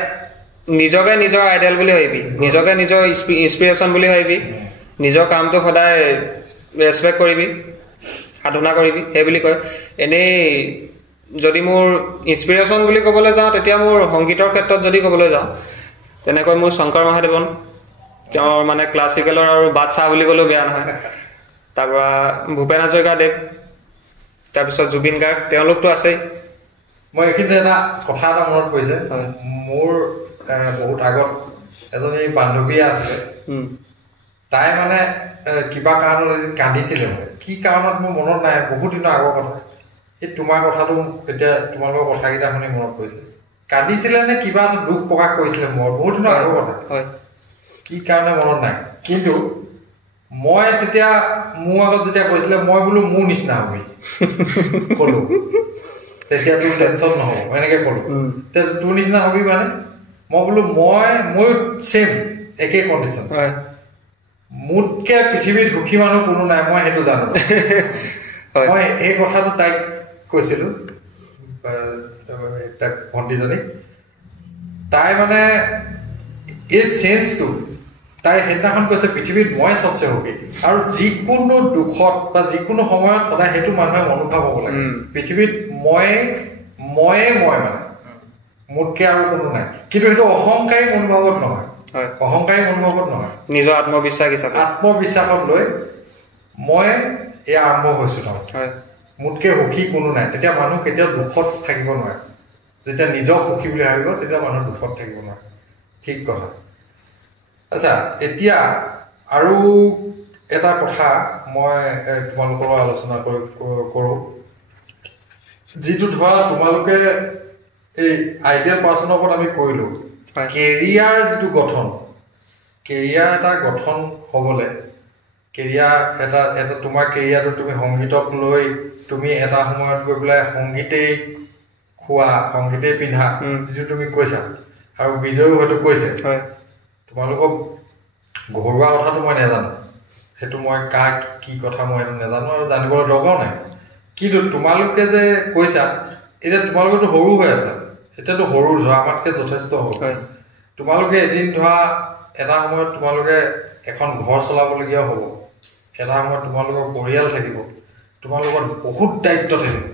নিজকে নিজৰ আইডল বুলি ভাবিবি নিজকে নিজৰ ইনস্পিৰেশ্যন বুলি ভাবিবি নিজৰ কামটো সদায় ৰেচপেক্ট কৰিবি সাধনা কৰিবি সেই বুলি কয় এনেই যদি মোৰ ইনস্পিৰেশ্যন বুলি ক'বলৈ যাওঁ তেতিয়া মোৰ সংগীতৰ ক্ষেত্ৰত যদি ক'বলৈ যাওঁ তেনেকৈ মোৰ শংকৰ মহাদেৱন তেওঁৰ মানে ক্লাছিকেলৰ আৰু বাদশাহ বুলি ক'লেও বেয়া নহয় তাৰপৰা ভূপেন হাজৰিকাদেৱ তাৰপিছত জুবিন গাৰ্গ তেওঁলোকতো আছেই মই এইখিনিতে এটা কথা এটা মনত পৰিছে মোৰ বহুত আগত এজনী বান্ধৱী আছিলে তাই মানে কিবা কাৰণত এদিন কান্দিছিলে কি কাৰণত মোৰ মনত নাই বহুত দিনৰ আগৰ কথা এই তোমাৰ কথাটো এতিয়া তোমালোকৰ কথাকেইটা শুনি মনত পৰিছে কান্দিছিলে নে কিবা দুখ প্ৰকাশ কৰিছিলে মোৰ বহুত দিনৰ আগৰ কথা কি কাৰণে মনত নাই কিন্তু মই তেতিয়া মোৰ আগত যেতিয়া কৈছিলে মই বোলো মোৰ নিচিনা হবি ক'লো তেতিয়া তোৰ টেনশ্যন নহ'ব এনেকৈ ক'লো তেতিয়া তোৰ নিচিনা হবি মানে মই বোলো ময়ো ছেম একেই কণ্ডিশ্যন মোতকৈ পৃথিৱীত সুখী মানুহ কোনো নাই মই সেইটো জানো মই এই কথাটো তাইক কৈছিলোঁ তাইক ভণ্টিজনীক তাই মানে এই চেঞ্জটো তাই সেইদিনাখন কৈছে পৃথিৱীত মই চবচে সুখী আৰু যিকোনো দুখত বা যিকোনো সময়ত সদায় সেইটো মানুহে অনুভৱ হ'ব লাগে পৃথিৱীত ময়ে মানে মোতকৈ আৰু কোনো নাই কিন্তু সেইটো অহংকাৰী মনোভাৱত নহয় নিজৰ আত্মবিশ্বাস হিচাপে আত্মবিশ্বাসত লৈ মই এয়া আৰম্ভ হৈছোঁ নহয় মোতকৈ সুখী কোনো নাই তেতিয়া মানুহ কেতিয়াও দুখত থাকিব নোৱাৰে যেতিয়া নিজক সুখী বুলি ভাবিব তেতিয়া মানুহ দুখত থাকিব নোৱাৰে ঠিক কথা আচ্ছা এতিয়া আৰু এটা কথা মই তোমালোকৰ আলোচনা কৰোঁ যিটো ধৰা তোমালোকে এই আইডিয়েল পাৰ্চনৰ ওপৰত আমি কৰিলোঁ কেৰিয়াৰ যিটো গঠন কেৰিয়াৰ এটা গঠন হ'বলৈ কেৰিয়াৰ এটা তোমাৰ কেৰিয়াৰটো তুমি সংগীতক লৈ তুমি এটা সময়ত গৈ পেলাই সংগীতেই খোৱা সংগীতেই পিন্ধা যিটো তুমি কৈছা আৰু বিজয়ো হয়তো কৈছে তোমালোকক ঘৰুৱা কথাটো মই নাজানো সেইটো মই কাক কি কথা মই সেইটো নাজানো আৰু জানিবলৈ দৰকাৰ নাই কিন্তু তোমালোকে যে কৈছা এতিয়া তোমালোকেতো সৰু হৈ আছা এতিয়াতো সৰু ধৰা আমাতকৈ যথেষ্ট সৰু তোমালোকে এদিন ধৰা এটা সময়ত তোমালোকে এখন ঘৰ চলাবলগীয়া হ'ব এটা সময়ত তোমালোকৰ পৰিয়াল থাকিব তোমালোকৰ বহুত দায়িত্ব থাকিব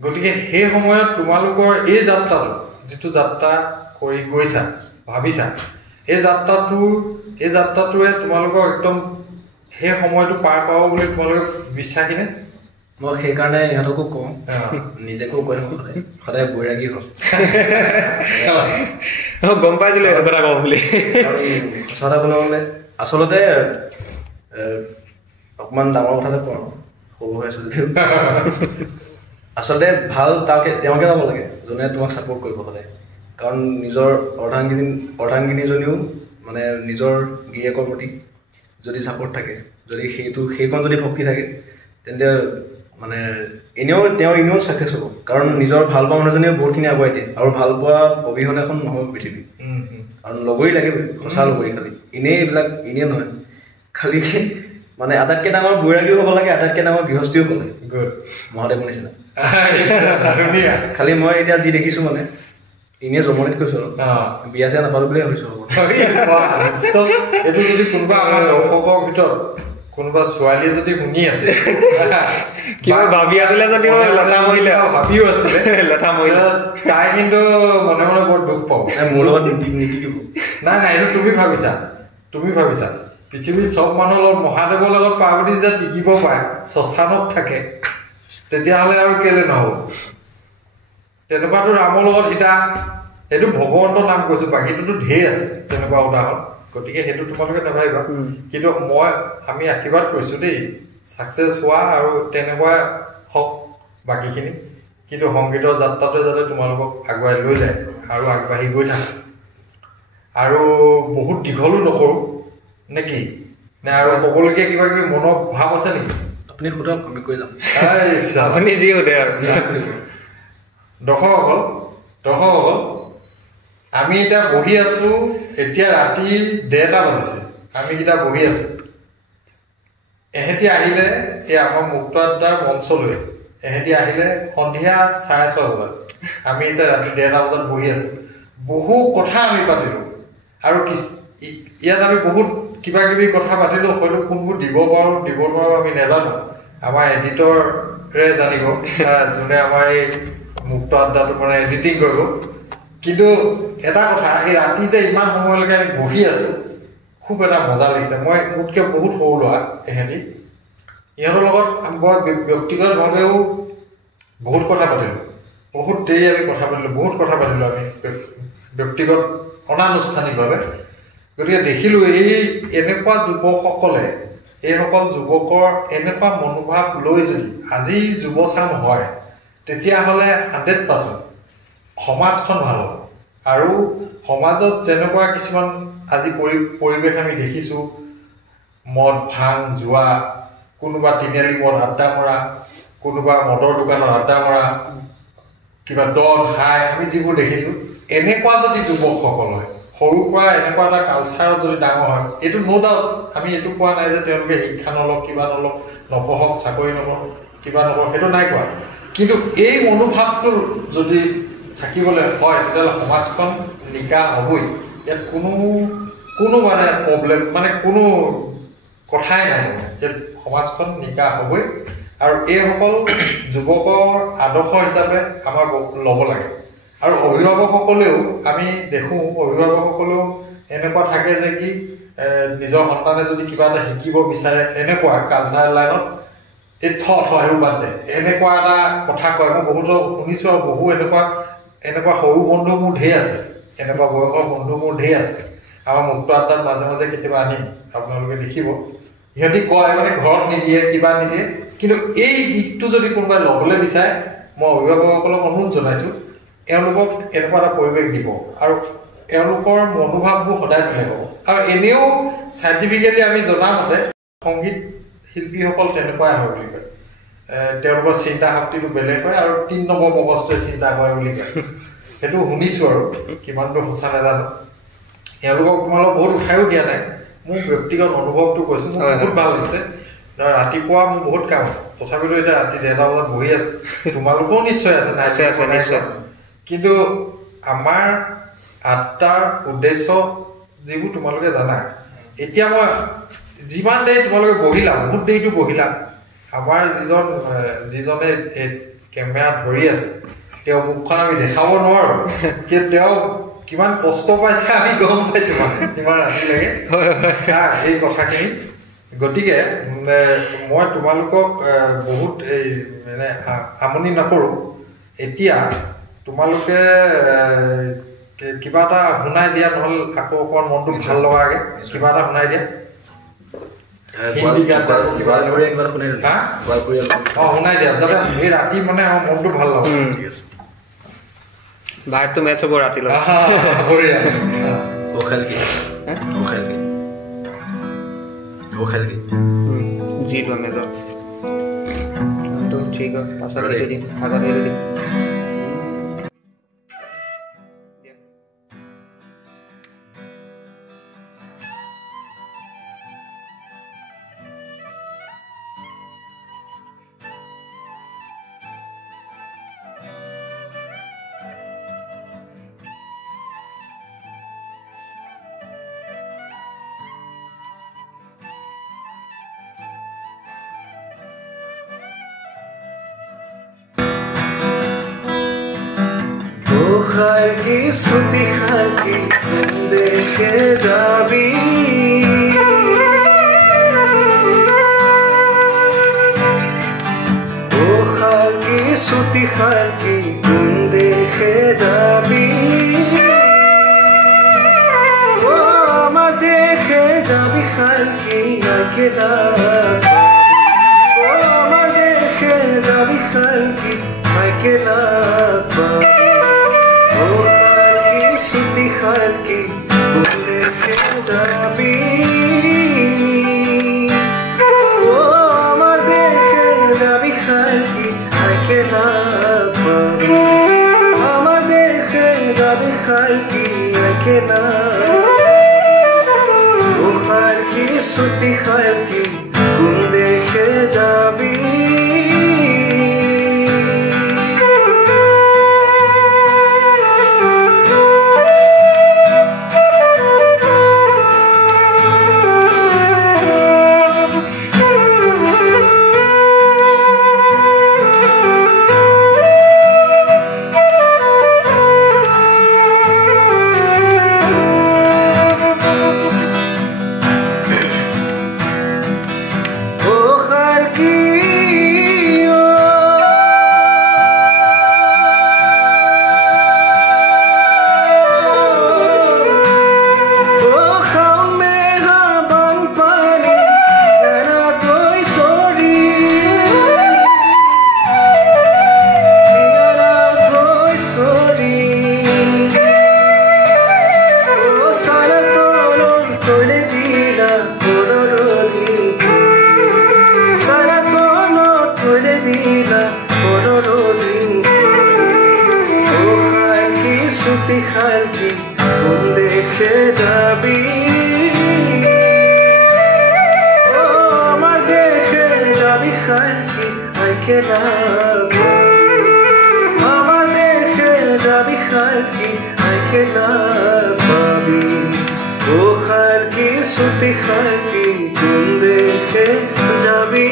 গতিকে সেই সময়ত তোমালোকৰ এই যাত্ৰাটো যিটো যাত্ৰা কৰি গৈছা ভাবিছা এই যাত্ৰাটোৱে তোমালোকক একদম সেই সময়টো পাৰ কৰাব বুলি তোমালোকে বিশ্বাসী নে মই সেইকাৰণে ইহঁতকো কওঁ নিজেকো কৈ থাকোঁ সদায় বৈৰাগী হওক গম পাইছিলোঁ এইটো কথা কওঁ বুলি সঁচা কথা ক'বলৈ গ'লে আচলতে অকণমান ডাঙৰ কথাতে কওঁ সৰু হৈ আছোঁ যদিও আচলতে ভাল তেওঁকে যাব লাগে যোনে তোমাক ছাপোৰ্ট কৰিব সদায় কাৰণ নিজৰ অৰ্ধাংগিনীজনীও মানে নিজৰ গিৰিয়েকৰ প্ৰতি যদি ছাপোৰ্ট থাকে যদি সেইকণ যদি ভক্তি থাকে তেন্তে মানে এনেও ছাকচেছ হ'ব কাৰণ নিজৰ ভাল পোৱা মানুহজনীও বহুতখিনি আগুৱাই দিয়ে আৰু ভাল পোৱা অবিহনে এখন নহয় পৃথিৱী কাৰণ লগৰী লাগিব সঁচা লগৰী খালি এইবিলাক এনেই নহয় খালি মানে আটাইতকৈ ডাঙৰ বৈৰাগীও হ'ব লাগে আটাইতকৈ ডাঙৰ গৃহস্থীও হ'ব লাগে মহাদেৱৰ নিচিনা খালি মই এতিয়া যি দেখিছোঁ মানে এনেই জমনিত কৈছোঁ আৰু বিয়া চিয়া নাপালোঁ বুলিয়ে ভাবিছোঁ এইটো যদি কোনোবা আমাৰ দৰ্শকৰ ভিতৰত কোনোবা ছোৱালী যদি শুনি আছে কিবা ভাবি আছিলে যদিও লেঠা মৰিলে ভাবিও আছিলে লেঠা মৰিলে তাই কিন্তু মনে মনে বৰ দুখ পাব মোৰ লগত নিটিকিব নাই এইটো তুমি ভাবিছা পৃথিৱীত চব মানুহৰ লগত মহাদেৱৰ লগত পাৰ্বতী যেতিয়া টিকিব পাৰে শ্মশানত থাকে তেতিয়াহ'লে আৰু কেলে নহ'ব তেনেকুৱাতো ৰামৰ লগত সীতা সেইটো ভগৱন্তৰ নাম কৈছোঁ বাকীটোতো ঢেৰ আছে তেনেকুৱা উদাহৰণ গতিকে সেইটো তোমালোকে নাভাবিবা কিন্তু আমি আশীৰ্বাদ কৰিছোঁ দেই ছাকচেছ হোৱা আৰু তেনেকুৱা হওক বাকীখিনি কিন্তু সংগীতৰ যাত্ৰাটোৱে যাতে তোমালোকক আগুৱাই লৈ যায় আৰু আগবাঢ়ি গৈ থাকে আৰু বহুত দীঘলো নকৰোঁ নে কি নে আৰু ক'বলগীয়া কিবা কিবি মনৰ ভাৱ আছে নেকি আপুনি সোধক আমি কৈ যাম আপুনি যি সোধে আৰু দৰ্শকসকল আমি এতিয়া বহি আছোঁ এতিয়া ৰাতি 1:30 বাজিছে আমি এতিয়া বহি আছোঁ এহেঁতি আহিলে এই আমাৰ মুক্ত আড্ডাৰ মঞ্চলৈ এহেঁতি আহিলে সন্ধিয়া 6:30 বজাত আমি এতিয়া ৰাতি 1:30 বজাত বহি আছোঁ বহু কথা আমি পাতিলোঁ আৰু ইয়াত আমি বহুত কিবা কিবি কথা পাতিলোঁ হয়তো কোনবোৰ দিব নোৱাৰোঁ আমি নাজানো আমাৰ এডিটৰে জানিব যোনে আমাৰ এই মুক্ত আড্ডাটো মানে এডিটিং কৰিব কিন্তু এটা কথা এই ৰাতি যে ইমান সময়লৈকে আমি বহি আছোঁ খুব এটা মজা লাগিছে মই মোতকৈ বহুত সৰু ল'ৰা এহেঁতি ইহঁতৰ লগত মই ব্যক্তিগতভাৱেও বহুত কথা পাতিলোঁ বহুত দেৰি আমি বহুত কথা পাতিলোঁ আমি ব্যক্তিগত অনানুষ্ঠানিকভাৱে গতিকে দেখিলোঁ এনেকুৱা যুৱকসকলে এইসকল যুৱকৰ এনেকুৱা মনোভাৱ লৈ যদি আজি যুৱচাম হয় তেতিয়াহ'লে 100% সমাজখন ভাল হ'ব আৰু সমাজত যেনেকুৱা কিছুমান আজি পৰিৱেশ আমি দেখিছোঁ মদ ভাং যোৱা কোনোবা তিনিআলি মদ আড্ডা মৰা কোনোবা মদৰ দোকানত আড্ডা মৰা কিবা দল হাই আমি যিবোৰ দেখিছোঁ এনেকুৱা যদি যুৱকসকল হয় সৰুৰ পৰা এনেকুৱা এটা কালচাৰত যদি ডাঙৰ হয় এইটো ন' ডাউট আমি এইটো কোৱা নাই যে তেওঁলোকে শিক্ষা নলওক কিবা নলওক নপঢ়ক চাকৰি নলওক কিবা নলওক সেইটো নাই কোৱা কিন্তু এই মনোভাৱটো যদি থাকিবলৈ হয় তেতিয়াহ'লে সমাজখন নিকা হ'বই ইয়াত কোনো মানে প্ৰব্লেম মানে কোনো কথাই নাই যে সমাজখন নিকা হ'বই আৰু এইসকল যুৱকৰ আদৰ্শ হিচাপে আমাৰ ল'ব লাগে আৰু অভিভাৱকসকলেও আমি দেখোঁ অভিভাৱকসকলেও এনেকুৱা থাকে যে কি নিজৰ সন্তানে যদি কিবা এটা শিকিব বিচাৰে এনেকুৱা কালচাৰেল লাইনত এই সেইবোৰ বাদ দে এনেকুৱা এটা কথা কয় মই বহুতো শুনিছোঁ আৰু বহু এনেকুৱা সৰু বন্ধু মোৰ ঢেৰ আছে এনেকুৱা বয়সৰ বন্ধু মোৰ ঢেৰ আছে আমাৰ মুক্ত আড্ডাত মাজে মাজে কেতিয়াবা আনিম আপোনালোকে দেখিব সিহঁতি কয় মানে ঘৰত নিদিয়ে কিবা নিদিয়ে কিন্তু এই দিশটো যদি কোনোবাই ল'বলৈ বিচাৰে মই অভিভাৱকসকলক অনুৰোধ জনাইছোঁ এওঁলোকক এনেকুৱা এটা পৰিৱেশ দিব আৰু এওঁলোকৰ মনোভাৱবোৰ সদায় বেলেগ হ'ব আৰু এনেও চাইণ্টিফিকেলি আমি জনামতে সংগীত শিল্পীসকল তেনেকুৱাই হয় বুলি কয় তেওঁলোকৰ চিন্তা শক্তিটো বেলেগ হয় আৰু 3 নম্বৰ মগজটোৱে চিন্তা কৰে বুলি কয় সেইটো শুনিছোঁ আৰু কিমান দূৰ সঁচা নাজানো এওঁলোকক তোমালোকক বহুত উঠাইও দিয়া নাই মোৰ ব্যক্তিগত অনুভৱটো কৈছোঁ মোৰ বহুত ভাল লাগিছে ৰাতিপুৱা মোৰ বহুত কাম আছে তথাপিতো এতিয়া ৰাতি 1:30 বজাত বহি আছোঁ তোমালোকেও নিশ্চয় আছে নিশ্চয় কিন্তু আমাৰ আড্ডাৰ উদ্দেশ্য যিবোৰ তোমালোকে জানা এতিয়া মই যিমান দেৰি তোমালোকে বহিলা বহুত দেৰিটো বহিলা আমাৰ যিজনে কেমেৰা ধৰি আছে তেওঁ মুখখন আমি দেখাব নোৱাৰো কিন্তু তেওঁ কিমান কষ্ট পাইছে আমি গম পাইছো মানে কিমান ৰাতিলৈকে এই কথাখিনি গতিকে মই তোমালোকক বহুত এই মানে আমনি নকৰোঁ এতিয়া তোমালোকে কিবা এটা শুনাই দিয়া নহ'লে আকৌ অকণমান মনটো ভাল লগাকৈ কিবা এটা শুনাই দিয়া শুনাই দিয়া যাতে এই ৰাতি মানে আমাৰ মনটো ভাল লগা ভাইবটো মেচ হ'ব ৰাতিলৈ যিটো মেজৰ ঠিক আছে পাছত দিম আগত দিম খালকি ছুটি খালকি দেখে যাবি ও খালকি ছুটি খালকি কোন দেখে যাবি ও আমার দেখে যাবি খালকি একেলা ও আমার দেখে যাবি খালকি একেলা ছুটি খালকি দেখে যাবি ও আমার দেখে যাবি খালকি একেলা পাবি আমার দেখে যাবি খালকি একেলা ও খালকি ছুটি খালকি কোন দেখে যাবি ছুটি খালকি কোন দেখে যাবি ও আমার দেখে যাবি খালকি একেলা আমার দেখে যাবি খালকি একেলা পাবি ও খালকি ছুটি খালকি কোন দেখে যাবি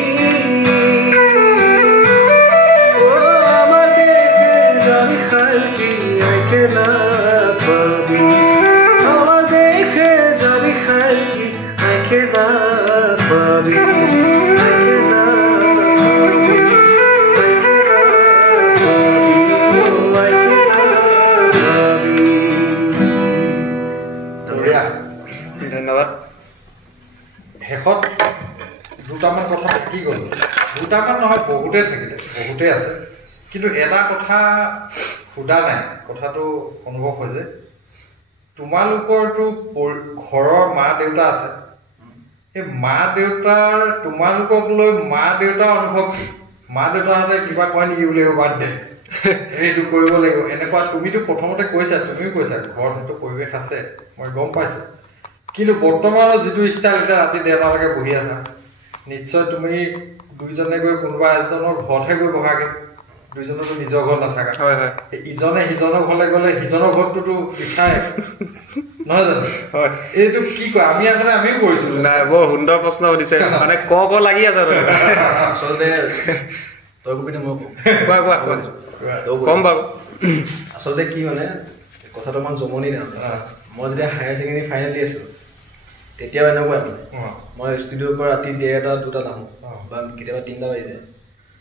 ও আমার দেখে যাবি খালকি একেলা পাবি আমার দেখে যাবি খালকি একেলা পাবি একেলা পাবি একেলা পাবি একেলা পাবি ধন্যবাদ শেষত দুটামান কথা থাকি গ'ল দুটামান নহয় বহুতেই থাকিলে বহুতেই আছে কিন্তু এটা কথা সোধা নাই কথাটো অনুভৱ হৈছে তোমালোকৰতো ঘৰৰ মা দেউতা আছে এই মা দেউতাৰ তোমালোকক লৈ মা দেউতাৰ অনুভৱ কি মা দেউতাহঁতে কিবা কয় নেকি বুলি বাদ দে এইটো কৰিব লাগিব এনেকুৱা তুমিতো প্ৰথমতে কৈছা তুমিও কৈছা ঘৰত সেইটো পৰিৱেশ আছে মই গম পাইছোঁ কিন্তু বৰ্তমানৰ যিটো ষ্টাইল এতিয়া ৰাতি 10টালৈকে বহি আছা নিশ্চয় তুমি দুইজনে গৈ কোনোবা এজনৰ ঘৰতহে গৈ বহাগে দুইজনতো নিজৰ ঘৰত নাথাকা হয় হয় ইজনে সিজনৰ ঘৰলৈ গ'লে সিজনৰ ঘৰটোতো বিচাৰে নহয় জানো হয় এইটো কি কয় আমি আগতে আমিও কৰিছিলোঁ নাই বৰ সুন্দৰ প্ৰশ্ন সুধিছে মানে ক লাগি আছে আচলতে তই কবি নে মই কওঁ কম বাৰু আচলতে কি মানে কথাটো অকমান জমনি নাই মই যেতিয়া হায়াৰ ছেকেণ্ডেৰী ফাইনেল দি আছিলোঁ তেতিয়াও এনেকুৱা মই ষ্টুডিঅ'ৰ পৰা ৰাতি 1:30 2:00 নাহোঁ বা কেতিয়াবা 3টা বাজি যায়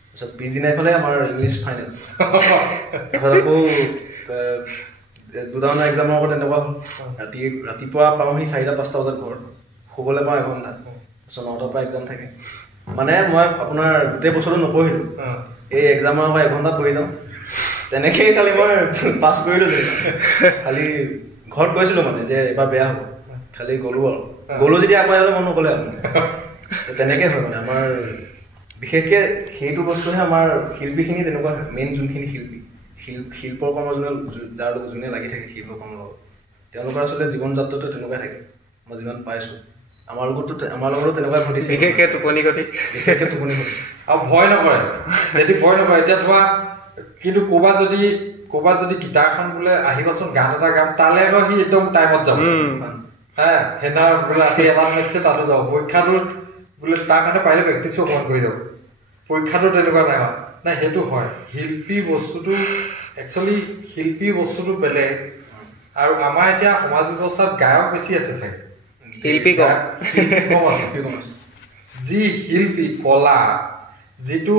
তাৰপিছত পিছদিনাইফালে আমাৰ ইংলিছ ফাইনেল তাৰপিছত আকৌ 2টা মানৰ এক্সামৰ আগত এনেকুৱা হ'ল ৰাতিপুৱা পাওঁহি 4টা 5টা বজাত ঘৰত শুবলৈ পাওঁ এঘণ্টা তাৰপিছত 9টাৰ পৰা এক্সাম থাকে মানে মই আপোনাৰ গোটেই বছৰটো নপঢ়িলোঁ এই এক্সামৰ আগত এঘণ্টা পঢ়ি যাওঁ তেনেকেই খালি মই পাছ কৰিলোঁ খালি ঘৰত কৈছিলোঁ মানে যে এবাৰ বেয়া হ'ব খালি গ'লোঁ আৰু গ'লোঁ যদি আকৌ আহিলে মন নগ'লে আৰু তেনেকৈ হয় মানে আমাৰ বিশেষকৈ সেইটো বস্তুহে আমাৰ শিল্পীখিনি তেনেকুৱা মেইন যোনখিনি শিল্পৰ কৰ্ম যোনে লাগি থাকে শিল্পকৰ্মৰ লগত তেওঁলোকৰ আচলতে জীৱন যাত্ৰাটো তেনেকুৱাই থাকে মই যিমান পাইছোঁ আমাৰ লগতো তেনেকুৱা ঘটিছে বিশেষকৈ টোপনি ঘটি আৰু ভয় নকৰে যদি ভয় নকৰে এতিয়া তোমাৰ কিন্তু ক'ৰবাত যদি গীটাৰখন বোলে আহিবাচোন গান এটা গাম তালৈ আকৌ সি একদম টাইমত যাব সেইদিনা বোলে ৰাতি এটা মেটছে তাতো যাব পৰীক্ষাটো বোলে তাৰ কাৰণে পাৰিলে প্ৰেক্টিছো অকণমান কৰি যাব পৰীক্ষাটো তেনেকুৱা নাই সেইটো হয় শিল্পী বস্তুটো বেলেগ আৰু আমাৰ এতিয়া সমাজ ব্যৱস্থাত গায়ক বেছি আছে চাগে শিল্পী কম যি শিল্পী কলা যিটো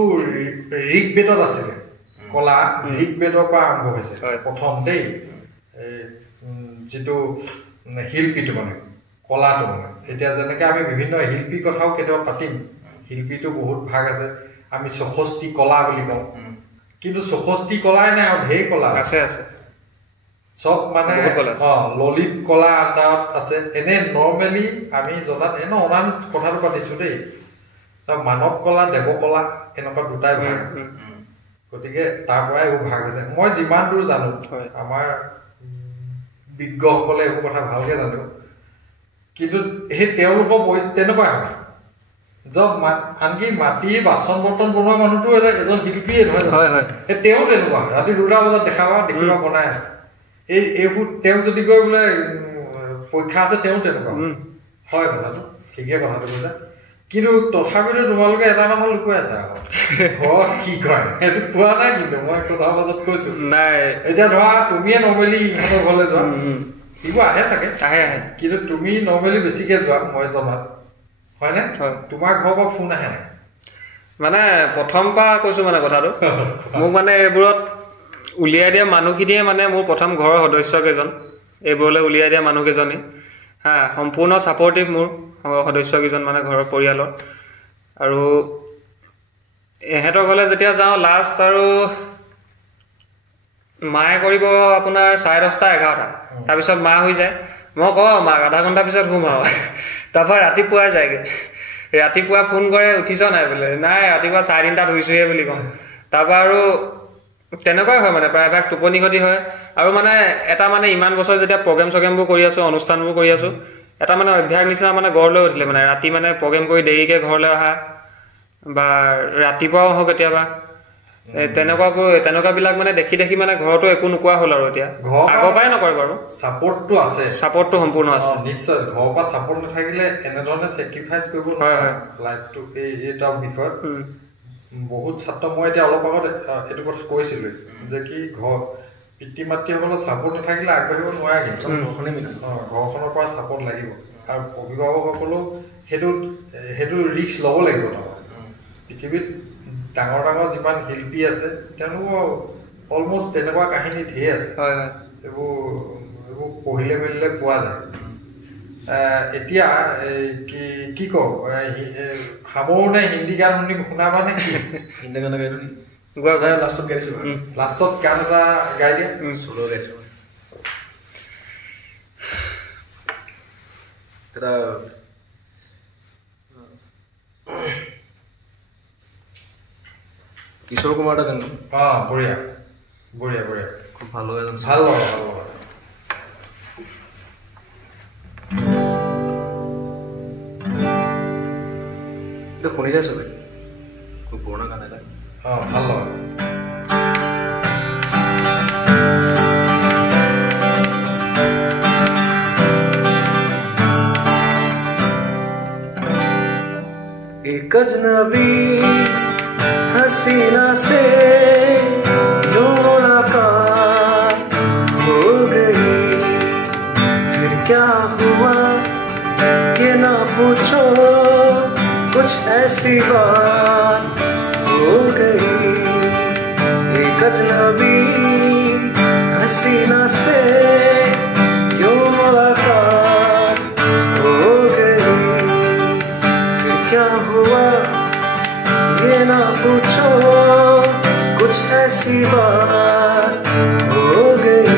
ঋগবেদত আছিলে কলা ঋগবেদৰ পৰা আৰম্ভ হৈছে প্ৰথম দেই যিটো শিল্পীটো মানে কলাটো মানে এতিয়া যেনেকৈ আমি বিভিন্ন শিল্পীৰ কথাও কেতিয়াবা পাতিম শিল্পীটো বহুত ভাগ আছে আমি 64 কলা বুলি কওঁ কিন্তু 64 কলাই নাই আৰু ঢেৰ কলা আছে চব মানে ললিত কলা আণ্ডাৰত আছে এনে নৰ্মেলি আমি জনাত অনান কথাটো পাতিছোঁ দেই মানৱ কলা দেৱ কলা এনেকুৱা দুটাই ভাগ আছে গতিকে তাৰ পৰাই এইবোৰ ভাগ আছে মই যিমান দূৰ জানো আমাৰ বিজ্ঞসকলে এইবোৰ কথা ভালকে জানো কিন্তু সেই তেওঁলোকৰ তেনেকুৱা হয় আনকি মাটিৰ বাচন বৰ্তন বনোৱা মানুহটো এজন শিল্পীয়ে নহয় তেওঁ তেনেকুৱা হয় ৰাতি 2টা বজাত দেখিবা বনাই আছে এইবোৰ তেওঁ যদি গৈ বোলে পৰীক্ষা আছে তেওঁ তেনেকুৱা হয় কথাটো ঠিকে কথাটো কৈছা কিন্তু তথাপিতো তোমালোকে এটা কথা লুকুৱাই আছে আকৌ ঘৰত কি কয় সেইটো কোৱা নাই কিন্তু মই 2টা বজাত কৈছো নাই এতিয়া ধৰা তুমিয়ে নৰ্মেলি ইহঁতৰ ঘৰলৈ যোৱা এইবোৰ আহে চাগে আহে কিন্তু তুমি নৰ্মেলি বেছিকে যোৱা মই জনাত হয়নে তোমাৰ ঘৰৰ পৰা ফোন আহে নাই মানে প্ৰথম পৰা কৈছো মানে কথাটো মোক মানে এইবোৰত উলিয়াই দিয়া মানুহখিনিয়ে মানে মোৰ প্ৰথম ঘৰৰ সদস্য কেইজন এইবোৰলৈ উলিয়াই দিয়া মানুহকেইজনী সম্পূৰ্ণ ছাপৰ্টিভ মোৰ সদস্য কেইজন মানে ঘৰৰ পৰিয়ালৰ আৰু এহেঁতৰ ঘৰলৈ যেতিয়া যাওঁ লাষ্ট আৰু মায়ে কৰিব আপোনাৰ 10:30 11টা তাৰপিছত মা হৈ যায় মই কওঁ মাক আধা ঘণ্টা পিছত শুম আৰু তাৰপৰা ৰাতিপুৱাই যায়গৈ ৰাতিপুৱা ফোন কৰে উঠিছ নাই বোলে নাই ৰাতিপুৱা 3:30 শুইছোহে বুলি কওঁ তাৰপৰা আৰু তেনেকুৱাই হয় মানে প্ৰায়ভাগ টোপনি ক্ষতি হয় আৰু মানে এটা মানে ইমান বছৰ যেতিয়া প্ৰগ্ৰেমবোৰ কৰি আছোঁ অনুষ্ঠানবোৰ কৰি আছোঁ এটা মানে অভ্যাস নিচিনা মানে গঢ় লৈ উঠিলে মানে ৰাতি মানে প্ৰগ্ৰেম কৰি দেৰিকৈ ঘৰলৈ অহা বা ৰাতিপুৱাও আহোঁ কেতিয়াবা তেনেকুৱাবিলাক মানে দেখি মানে ঘৰতো একো নোকোৱা হ'ল আৰু এতিয়া আগৰ পৰাই নকৰে বাৰু ছাপৰ্টটো সম্পূৰ্ণ আছে নিশ্চয় ঘৰৰ পৰা ছাপৰ্ট নাথাকিলে এনেধৰণে চেক্ৰিফাইচ কৰিব নোৱাৰে লাইফটো এইটা বিষয়ত বহুত ছাত্ৰ মই এতিয়া অলপ আগত এইটো কথা কৈছিলোঁ যে কি পিতৃ মাতৃসকলৰ ছাপৰ্ট নাথাকিলে আগবাঢ়িব নোৱাৰে কিন্তু ঘৰখনৰ পৰা ছাপৰ্ট লাগিব আৰু অভিভাৱকসকলেও সেইটো ৰিস্ক ল'ব লাগিব পৃথিৱীত ডাঙৰ যিমান শিল্পী আছে তেওঁলোকৰ অলমষ্ট তেনেকুৱা কাহিনী ঢেৰ আছে এইবোৰ পঢ়িলে মেলিলে পোৱা যায় এতিয়া কি কওঁ সামৰো নে হিন্দী গান শুনাবা নে কি হিন্দী গান গাইছো নি লাষ্টত গাইছো লাষ্টত গান এটা গাই দিয়া চলো গাইছো এটা কিশোৰ কুমাৰ এটা গান বঢ়িয়া খুব ভাল লগা গান ভাল লগা শুনিছে চবে খুব পুৰণা গান এটা ভাল লগা एक अजनबी हंस हसीना से यूं मुलाकात हो गई फिर क्या हुआ ये ना पूछो कुछ ऐसी बात हो गई एक अजनबी हसीना से यूं मुलाकात हो गई फिर क्या हुआ ये ना पूछो कुछ ऐसी बात हो गई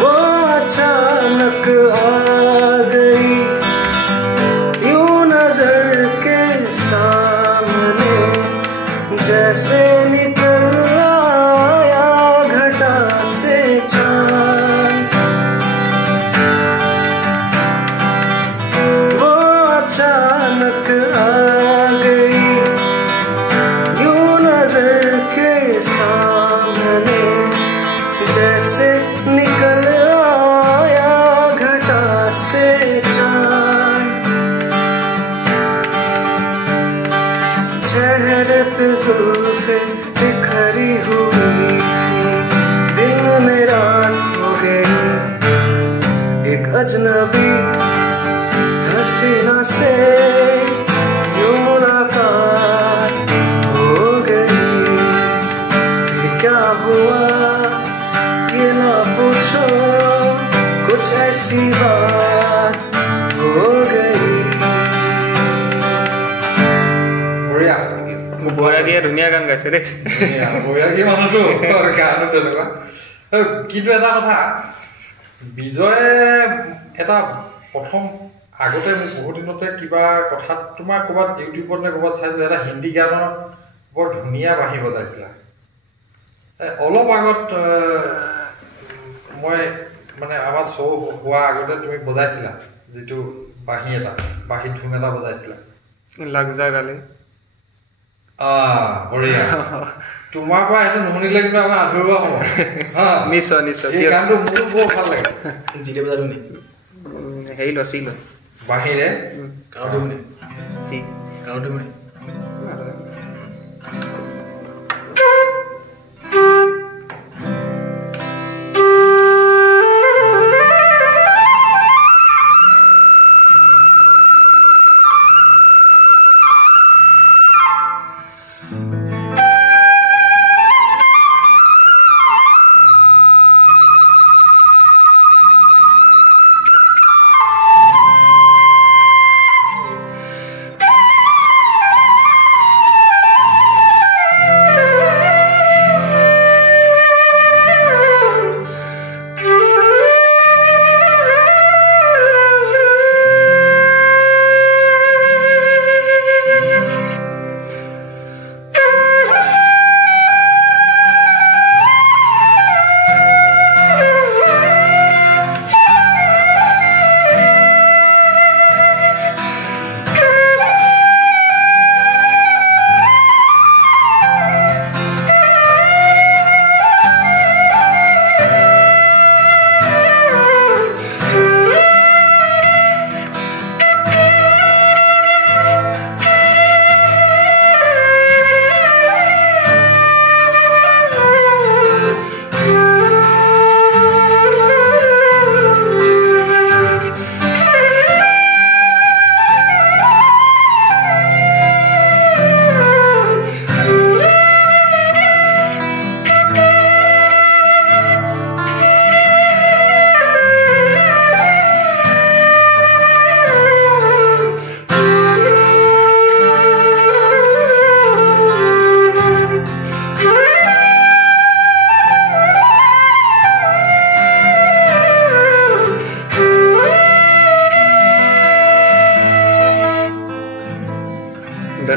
वो अचानक आ गई यूं नजर के सामने जैसे निकल आया घटा से चांद वो अचानक आ गई यूं नजर के सामने जैसे निकल आया घटा से चांद चेहरे पे जुल्फे बिखरी हुई थी दिन में रात हो गई एक अजनबी हसीना से यूं मुलाकात हो गई फिर क्या हुआ ये ना पूछो कुछ ऐसी बात हो गई বঢ়িয়া বঢ়িয়া ধুনীয়া গান গাইছে দেই বঢ়িয়া মানুহটো গানটো তেনেকুৱা কিন্তু এটা কথা বিজয়ে এটা প্ৰথম আগতে মোক বহুত দিনতে কিবা কথাত তোমাৰ ক'ৰবাত ইউটিউবত নে ক'ৰবাত চাইছোঁ এটা হিন্দী গানৰ বৰ ধুনীয়া বাঁহী বজাইছিলা অলপ আগত মই মানে আমাৰ শ্ব' হোৱা আগতে তুমি বজাইছিলা যিটো বাঁহী এটা বাঁহী ধুম এটা বজাইছিলা লাগ যা গালে বঢ়িয়া তোমাৰ পৰা এইটো নুশুনিলে কিন্তু আমাৰ আধৰুৱা সময় নিশ্চয় নিশ্চয় এই গানটো মোৰো বৰ ভাল লাগে জিতে বজালো নি হেৰি ল চি ল বাঁহীৰে কাউণ্টো নি চি কাউণ্টো নি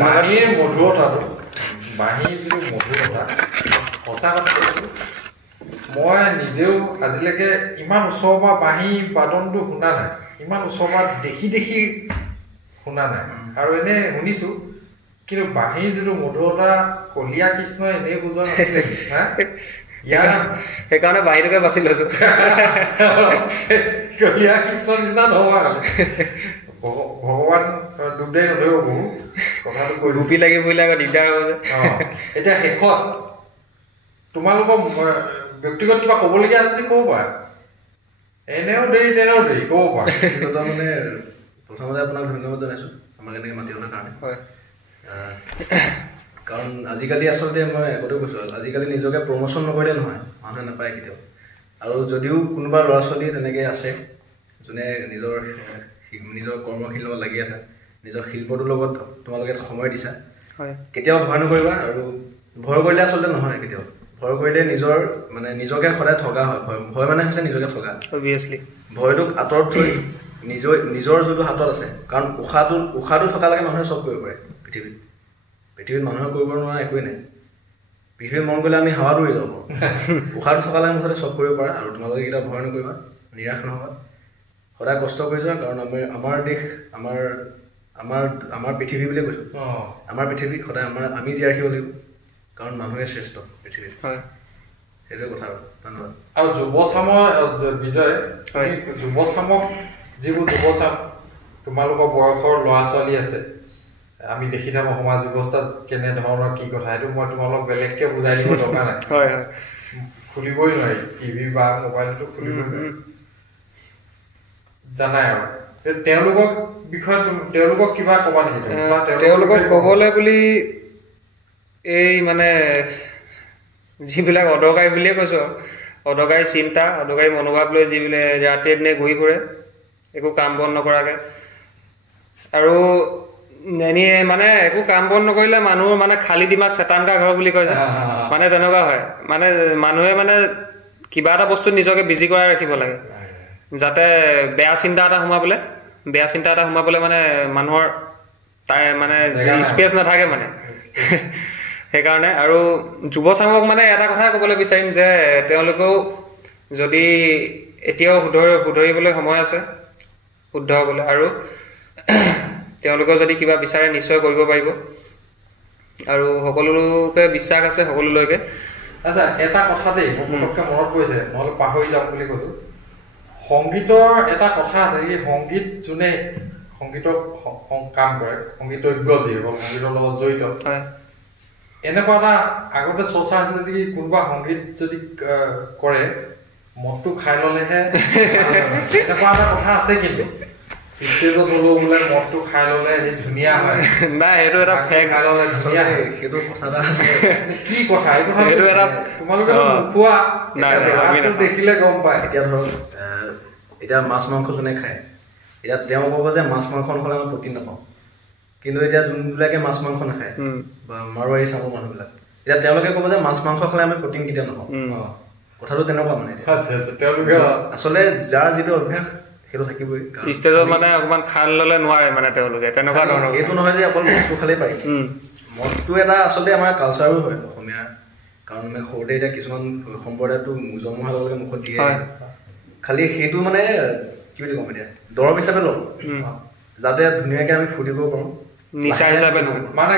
বাঁহীৰ মধুৰতাটো বাঁহীৰ যিটো মধুৰতা সঁচা কথা কৈছোঁ মই নিজেও আজিলৈকে ইমান ওচৰৰ পৰা বাঁহী বাদনটো শুনা নাই ইমান ওচৰৰ পৰা দেখি দেখি শুনা নাই আৰু এনে শুনিছোঁ কিন্তু বাঁহীৰ যিটো মধুৰতা কলিয়া কৃষ্ণ এনেই বুজোৱা নাছিলে হা ইয়াৰ সেইকাৰণে বাহিৰকে বাছি লৈছো কলিয়া কৃষ্ণ নিচিনা নহয় ভগৱান দুবদাই নধৰিব বহু কথাটো কৈ গুপি লাগি পৰিলে আকৌ দিগদাৰ হ'ব যে এতিয়া শেষত তোমালোকৰ ব্যক্তিগত কিবা ক'বলগীয়া আছে যদি ক'ব পাৰা এনেও দেৰি তেনেও দেৰি ক'ব পাৰা ব্যক্তিগত মানে প্ৰথমতে আপোনাক ধন্যবাদ জনাইছোঁ আমাক এনেকৈ মাতিবলৈ কাৰণে হয় কাৰণ আজিকালি আচলতে মই আগতেও কৈছোঁ আজিকালি নিজকে প্ৰমোশ্যন নকৰিলে নহয় মানুহে নাপায় কেতিয়াও আৰু যদিও কোনোবা ল'ৰা ছোৱালী তেনেকৈ আছে যোনে নিজৰ কৰ্মশীলৰ লগত লাগি আছে নিজৰ শিল্পটোৰ লগত তোমালোকে সময় দিছা হয় কেতিয়াও ভয় নকৰিবা আৰু ভয় কৰিলে আচলতে নহয় কেতিয়াও ভয় কৰিলে নিজৰ মানে নিজকে সদায় ঠগা হয় ভয় মানে হৈছে নিজকে ঠগা অবভিয়াছলি ভয়টোক আঁতৰত থৈ নিজৰ যোনটো হাতত আছে কাৰণ উশাহটো থকালৈকে মানুহে চব কৰিব পাৰে পৃথিৱীত মানুহে কৰিব নোৱাৰা একোৱেই নাই পৃথিৱীত মন কৰিলে আমি হাৱাত উৰি যাব উশাহটো থকালৈকে মুঠতে চব কৰিব পাৰা আৰু তোমালোকে কেতিয়াও ভয় নকৰিবা নিৰাশ নহবা সদায় কষ্ট কৰি যোৱা কাৰণ আমাৰ দেশ আমাৰ পৃথিৱী বুলি কৈছোঁ আমাৰ পৃথিৱী সদায় আমি জীয়াই ৰাখিব লাগিব কাৰণ মানুহে শ্ৰেষ্ঠ পৃথিৱীত হয় সেইটোৱে কথা আৰু ধন্যবাদ আৰু যুৱচামৰ বিজয় যুৱচামক যিবোৰ যুৱচাম তোমালোকৰ বয়সৰ ল'ৰা ছোৱালী আছে আমি দেখি থাকোঁ সমাজ ব্যৱস্থাত কেনেধৰণৰ কি কথা সেইটো মই তোমালোক বেলেগকৈ বুজাই দিব দৰকাৰ নাই হয় হয় খুলিবই নোৱাৰি টিভি বা মোবাইলটো খুলিবই নোৱাৰি জানাই আৰু তেওঁলোকক বিষয়ে তেওঁলোকক কিবা ক'বা নেকি তেওঁলোকক ক'বলৈ বুলি এই মানে যিবিলাক অদৰকাৰী বুলিয়ে কৈছোঁ অদৰকাৰী চিন্তা অদৰকাৰী মনোভাৱ লৈ যিবিলাক ৰাতিয়ে দিনে ঘূৰি ফুৰে একো কাম বন নকৰাকৈ আৰু এনেই মানে একো কাম বন নকৰিলে মানুহৰ মানে খালী দিমাগ চেতানকা ঘৰ বুলি কয় যে মানে তেনেকুৱা হয় মানে মানুহে মানে কিবা এটা বস্তু নিজকে বিজি কৰাই ৰাখিব লাগে যাতে বেয়া চিন্তা এটা সোমাবলৈ মানে মানুহৰ তাই মানে স্পেচ নাথাকে মানে সেইকাৰণে আৰু যুৱচামক মানে এটা কথাই ক'বলৈ বিচাৰিম যে তেওঁলোকেও যদি এতিয়াও শুধৰিবলৈ সময় আছে শুদ্ধ হ'বলৈ আৰু তেওঁলোকেও যদি কিবা বিচাৰে নিশ্চয় কৰিব পাৰিব আৰু সকলোকে বিশ্বাস আছে সকলোলৈকে আচ্ছা এটা কথা দেই মোৰ পটককৈ মনত পৰিছে নহ'লে পাহৰি যাম বুলি কৈছোঁ সংগীতৰ এটা কথা আছে এই সংগীত যোনে সংগীতক কাম কৰে সংগীতজ্ঞ যিসকল সংগীতৰ লগত জড়িত এনেকুৱা এটা আগতে চৰ্চা আছিলে যে কোনোবা সংগীত যদি কৰে মদটো খাই ল'লেহে এনেকুৱা এটা কথা আছে কিন্তু ষ্টেজত হ'লেও বোলে মদটো খাই ল'লে সেই ধুনীয়া হয় নাই সেইটো এটা ফেক খাই ল'লে ধুনীয়া হয় সেইটো কথা এটা আছে কি কথা এই কথা সেইটো এটা তোমালোকে নোখোৱা দেখিলে গম পায় এতিয়া ধৰক এতিয়া মাছ মাংস যোনে খায় এতিয়া তেওঁ ক'ব যে মাছ মাংস নহ'লে আমি প্ৰটিন নাপাওঁ কিন্তু এতিয়া যোনবিলাকে মাছ মাংস নাখায় বা মাৰোৱাৰী চামৰ মানুহবিলাক এতিয়া তেওঁলোকে ক'ব যে মাছ মাংস খালে আমি প্ৰটিন কেতিয়াও নাপাওঁ কথাটো তেনেকুৱা মানে তেওঁলোকে আচলতে যাৰ যিটো অভ্যাস সেইটো থাকিবই ষ্টেজত মানে অকণমান খাই ল'লে নোৱাৰে মানে তেওঁলোকে তেনেকুৱা ধৰণৰ এইটো নহয় যে অকল মদটো খালেই পাৰিম মদটো এটা আচলতে আমাৰ কালচাৰো হয় অসমীয়া কাৰণ আমি সৰুতে এতিয়া কিছুমান সম্প্ৰদায়টো জন্ম হোৱাৰ লগে লগে মুখত দিয়ে খালি সেইটো মানে কি বুলি ক'ম এতিয়া দৰৱ হিচাপে ল'ম যাতে ধুনীয়াকৈ আমি ফূৰ্তি কৰিব পাৰোঁ নিচা হিচাপে নহয় মানে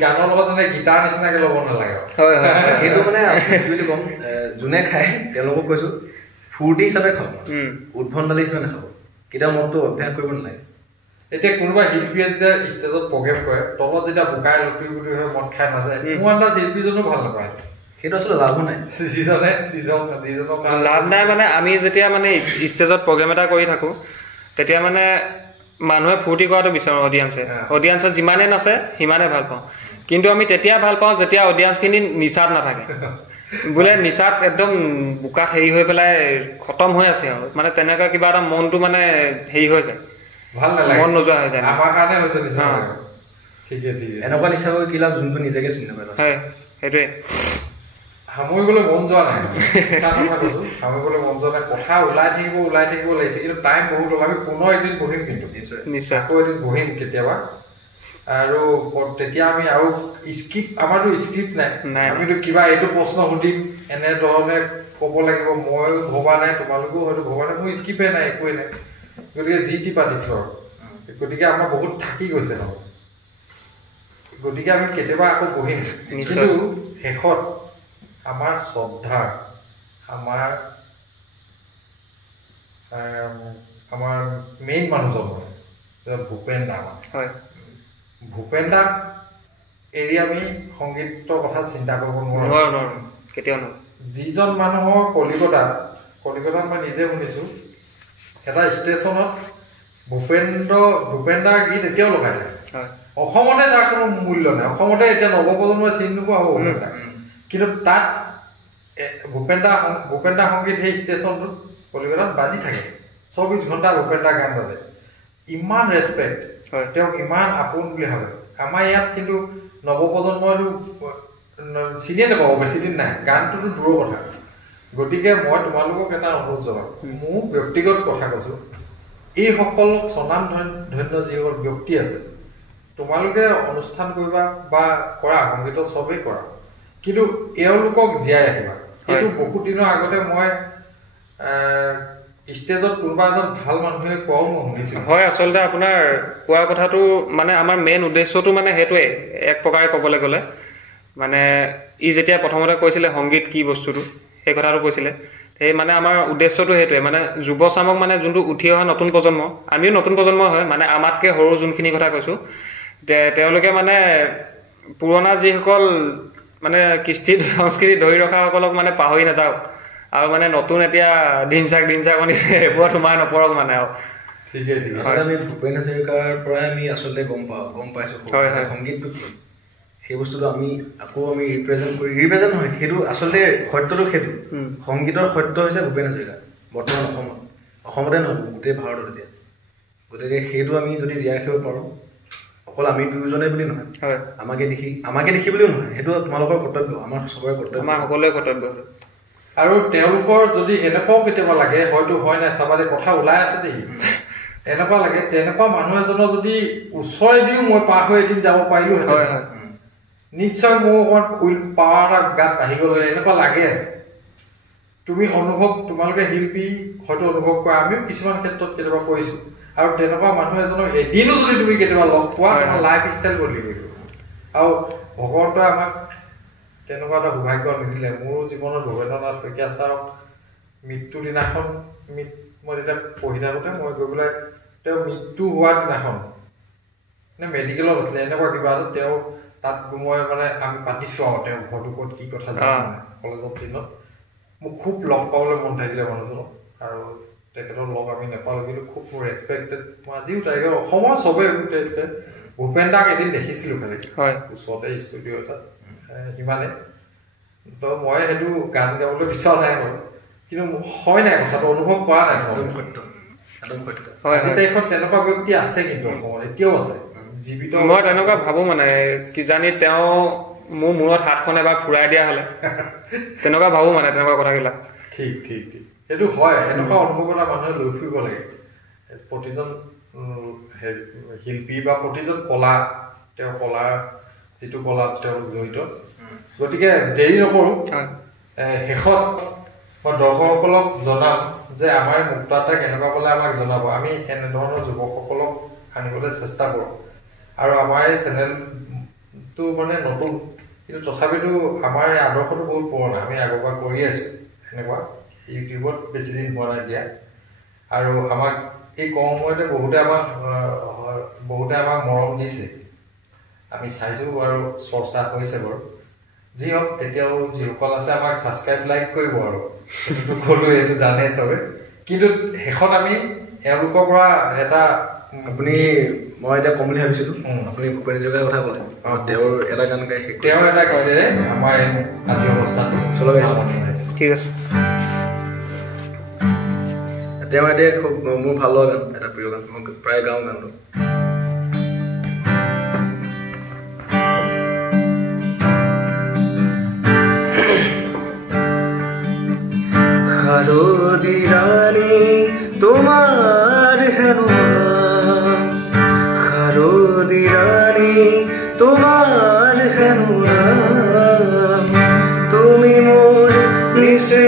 গানৰ লগত যেনে গীটাৰ নিচিনাকৈ ল'ব নালাগে হয় হয় সেইটো মানে কি বুলি ক'ম যোনে খায় তেওঁলোকক কৈছোঁ ফূৰ্তি হিচাপে খাব উদ্ভণ্ডালি হিচাপে নাখাব কেতিয়াও মদটো অভ্যাস কৰিব নালাগে এতিয়া কোনোবা শিল্পীয়ে যেতিয়া ষ্টেজত প্ৰগ্ৰেম কৰে তলত যেতিয়া বোকাই লুটি পুটি হৈ মদ খাই নাযায় মোৰ আন্দাজ শিল্পীজনো ভাল নাপায় সেইটো আচলতে লাভো নাই লাভ নাই মানে আমি যেতিয়া মানে ষ্টেজত প্ৰগ্ৰেম এটা কৰি থাকোঁ তেতিয়া মানে মানুহে ফূৰ্তি কৰাটো বিচাৰোঁ অডিয়েঞ্চে যিমানে নাচে সিমানে ভাল পাওঁ কিন্তু আমি তেতিয়া ভাল পাওঁ যেতিয়া অডিয়েঞ্চখিনি নিচাত নাথাকে বোলে নিচাত একদম বোকাত হেৰি হৈ পেলাই খতম হৈ আছে আৰু মানে তেনেকুৱা কিবা এটা মনটো মানে হেৰি হৈ যায় ভাল নালাগে মন নোযোৱা হৈ যায় আমাৰ কাৰণে হৈছে নিচা ঠিকে এনেকুৱা নিচা কৰি কি লাভ যোনটো নিজকে চিনি নাপায় হয় সেইটোৱে সামৰিবলৈ মন যোৱা নাই কৈছোঁ সামৰিবলৈ মন যোৱা নাই কথা ওলাই থাকিব লাগিছে কিন্তু টাইম বহুত হ'ল আমি পুনৰ এদিন বহিম কিন্তু নিশ্চয় আকৌ এদিন বহিম কেতিয়াবা আৰু তেতিয়া আমি আৰু আমাৰতো স্ক্ৰিপ্ট নাই আমিতো কিবা এইটো প্ৰশ্ন সুধিম এনেধৰণে ক'ব লাগিব ময়ো ভবা নাই তোমালোকেও হয়তো ভবা নাই মোৰ স্ক্ৰিপ্টে নাই একোৱেই নাই গতিকে যি টি পাতিছোঁ আৰু গতিকে আমাৰ বহুত থাকি গৈছে গতিকে আমি কেতিয়াবা আকৌ বহিম নিশ্চয়। কিন্তু শেষত আমাৰ শ্ৰদ্ধাৰ আমাৰ মেইন মানুহজন ভূপেন দা হয় ভূপেন দাক এৰি আমি সংগীতৰ কথা চিন্তা কৰিব নোৱাৰোঁ কেতিয়াও নহয় যিজন মানুহৰ কলিকতাত মই নিজে শুনিছোঁ এটা ষ্টেচনত ভূপেন দাৰ গীত এতিয়াও লগাই থাকে হয় অসমতে তাৰ কোনো মূল্য নাই অসমতে এতিয়া নৱপ্ৰজন্মই চিনি নোপোৱা হ'ব ভূপেন দাক কিন্তু তাত ভূপেন দা সংগীত সেই ষ্টেচনটোত কলিকতাত বাজি থাকে 24 ঘণ্টা ভূপেন দা গান বাজে ইমান ৰেচপেক্ট হয় তেওঁক ইমান আপোন বুলি ভাবে আমাৰ ইয়াত কিন্তু নৱপ্ৰজন্মইতো চিনিয়ে নাপাব বেছিদিন নাই গানটোতো দূৰৰ কথা গতিকে মই তোমালোকক এটা অনুৰোধ জনাম মোৰ ব্যক্তিগত কথা কৈছোঁ এইসকল স্বনাম ধন্য যিসকল ব্যক্তি আছে তোমালোকে অনুষ্ঠান কৰিবা বা কৰা সংগীতৰ চবেই কৰা কিন্তু এওঁলোকক জীয়াই ৰাখিবা এইটো বহুত দিনৰ আগতে মই ষ্টেজত কোনোবা এজন ভাল মানুহে কোৱাও মই শুনিছিলোঁ হয় আচলতে আপোনাৰ কোৱা কথাটো মানে আমাৰ মেইন উদ্দেশ্যটো মানে সেইটোৱে এক প্ৰকাৰে ক'বলৈ গ'লে মানে ই যেতিয়া প্ৰথমতে কৈছিলে সংগীত কি বস্তুটো সেই কথাটো কৈছিলে সেই মানে আমাৰ উদ্দেশ্যটো সেইটোৱে মানে যুৱচামক মানে যোনটো উঠি অহা নতুন প্ৰজন্ম আমিও নতুন প্ৰজন্ম হয় মানে আমাতকৈ সৰু যোনখিনি কথা কৈছোঁ তেওঁলোকে মানে পুৰণা যিসকল মানে কৃষ্টি সংস্কৃতি ধৰি ৰখাসকলক মানে পাহৰি নাযাওক আৰু মানে নতুন এতিয়া দিন চাক এইবোৰত সোমাই নপৰক মানে আৰু ঠিকে আমি ভূপেন হাজৰিকাৰ পৰাই আমি আচলতে গম পাইছোঁ সংগীতটো কি সেই বস্তুটো আমি ৰিপ্ৰেজেণ্ট নহয় সেইটো আচলতে সত্যটো সেইটো সংগীতৰ সত্য হৈছে ভূপেন হাজৰিকা বৰ্তমান অসমতে নহয় গোটেই ভাৰতত এতিয়া গতিকে সেইটো আমি যদি জীয়াই ৰাখিব পাৰোঁ অকল আমি দুয়োজনে বুলি নহয় আমাকে দেখি বুলিও নহয় সেইটো তোমালোকৰ কৰ্তব্য আমাৰ চবৰে কৰ্তব্য আমাৰ সকলোৰে কৰ্তব্য আৰু তেওঁলোকৰ যদি এনেকুৱাও কেতিয়াবা লাগে হয়তো হয় নাই চাবাদে কথা ওলাই আছে দেই এনেকুৱা লাগে তেনেকুৱা মানুহ এজনৰ যদি ওচৰেদিও মই পাৰ হৈ এদিন যাব পাৰিলোহেঁতেন নিশ্চয় মোৰ অকণমান পাৱাৰ এটা গাত আহি গ'লে এনেকুৱা লাগে তুমি তোমালোকে শিল্পী হয়তো অনুভৱ কৰা আমিও কিছুমান ক্ষেত্ৰত কেতিয়াবা কৰিছোঁ আৰু তেনেকুৱা মানুহ এজনক এদিনো যদি তুমি কেতিয়াবা লগ পোৱা তোমাৰ লাইফ ষ্টাইল বদলি কৰিব আৰু ভগৱন্তই আমাক তেনেকুৱা এটা সৌভাগ্য নিদিলে মোৰো জীৱনত ভৱেন্দ্ৰনাথ শইকীয়া ছাৰক মৃত্যুৰ দিনাখন মই তেতিয়া পঢ়ি থাকোঁতে মই গৈ পেলাই তেওঁ মৃত্যু হোৱাৰ দিনাখন মেডিকেলত আছিলে এনেকুৱা কিবা এটা তেওঁ তাত মই মানে আমি পাতিছোঁ আৰু তেওঁ ঘৰটো ক'ত কি কথা জানো কলেজৰ দিনত মোক খুব লগ পাবলৈ মন থাকিলে মানুহজনক আৰু তেখেতৰ লগ আমি নাপালোঁ কিন্তু খুব মোৰ ৰেচপেক্টেড মই আজিও তাইকে অসমৰ চবেই ভূপেন দাক এদিন দেখিছিলোঁ খালি ওচৰতে ষ্টুডিঅ' এটাত সিমানে তো মই সেইটো গান গাবলৈ বিচৰা নাই বাৰু কিন্তু হয় নাই কথাটো অনুভৱ কৰা নাই আজি তাৰিখত তেনেকুৱা ব্যক্তি আছে কিন্তু অসমত এতিয়াও আছে জীৱিত মই তেনেকুৱা ভাবোঁ মানে কিজানি তেওঁ মোৰ মূৰত হাতখন এবাৰ ফুৰাই দিয়া হ'লে তেনেকুৱা ভাবোঁ মানে তেনেকুৱা কথাবিলাক ঠিক সেইটো হয় এনেকুৱা অনুভৱ এটা মানুহে লৈ ফুৰিব লাগে প্ৰতিজন শিল্পী বা প্ৰতিজন কলা তেওঁৰ কলাৰ যিটো কলাত তেওঁলোক জড়িত গতিকে দেৰি নকৰোঁ শেষত মই দৰ্শকসকলক জনাম যে আমাৰ মুক্তাটা কেনেকুৱা ক'লে আমাক জনাব আমি এনেধৰণৰ যুৱকসকলক আনিবলৈ চেষ্টা কৰোঁ আৰু আমাৰ এই চেনেলটো মানে নতুন কিন্তু তথাপিতো আমাৰ এই আদৰ্শটো বহুত পুৰণা আমি আগৰ পৰা কৰি আছোঁ সেনেকুৱা ইউটিউবত বেছিদিন হোৱা নাই দিয়া আৰু আমাক এই কম সময়তে বহুতে আমাক মৰম দিছে আমি চাইছোঁ আৰু চৰ্চা হৈছে বাৰু যি হওক এতিয়াও যিসকল আছে আমাক ছাবস্ক্ৰাইব লাইক কৰিব আৰু সেইটো ক'লোঁ এইটো জানে চবে কিন্তু শেষত আমি এওঁলোকৰ পৰা এটা আপুনি মই এতিয়া কম বুলি ভাবিছিলোঁ আপুনি ভূপেন হাজৰিকাৰ কথা ক'লে তেওঁৰ এটা গান গাই তেওঁ এটা কৈছে আমাৰ আজি অৱস্থাটো ঠিক আছে তেওঁ এতিয়া খুব মোৰ ভাল লগা গান এটা প্ৰিয় গান মই প্ৰায় গাওঁ গানটো শাৰদী ৰাণী তোমাৰ হেনো নাম শাৰদী ৰাণী তোমাৰ হেনো নাম তুমি মোৰ নিচে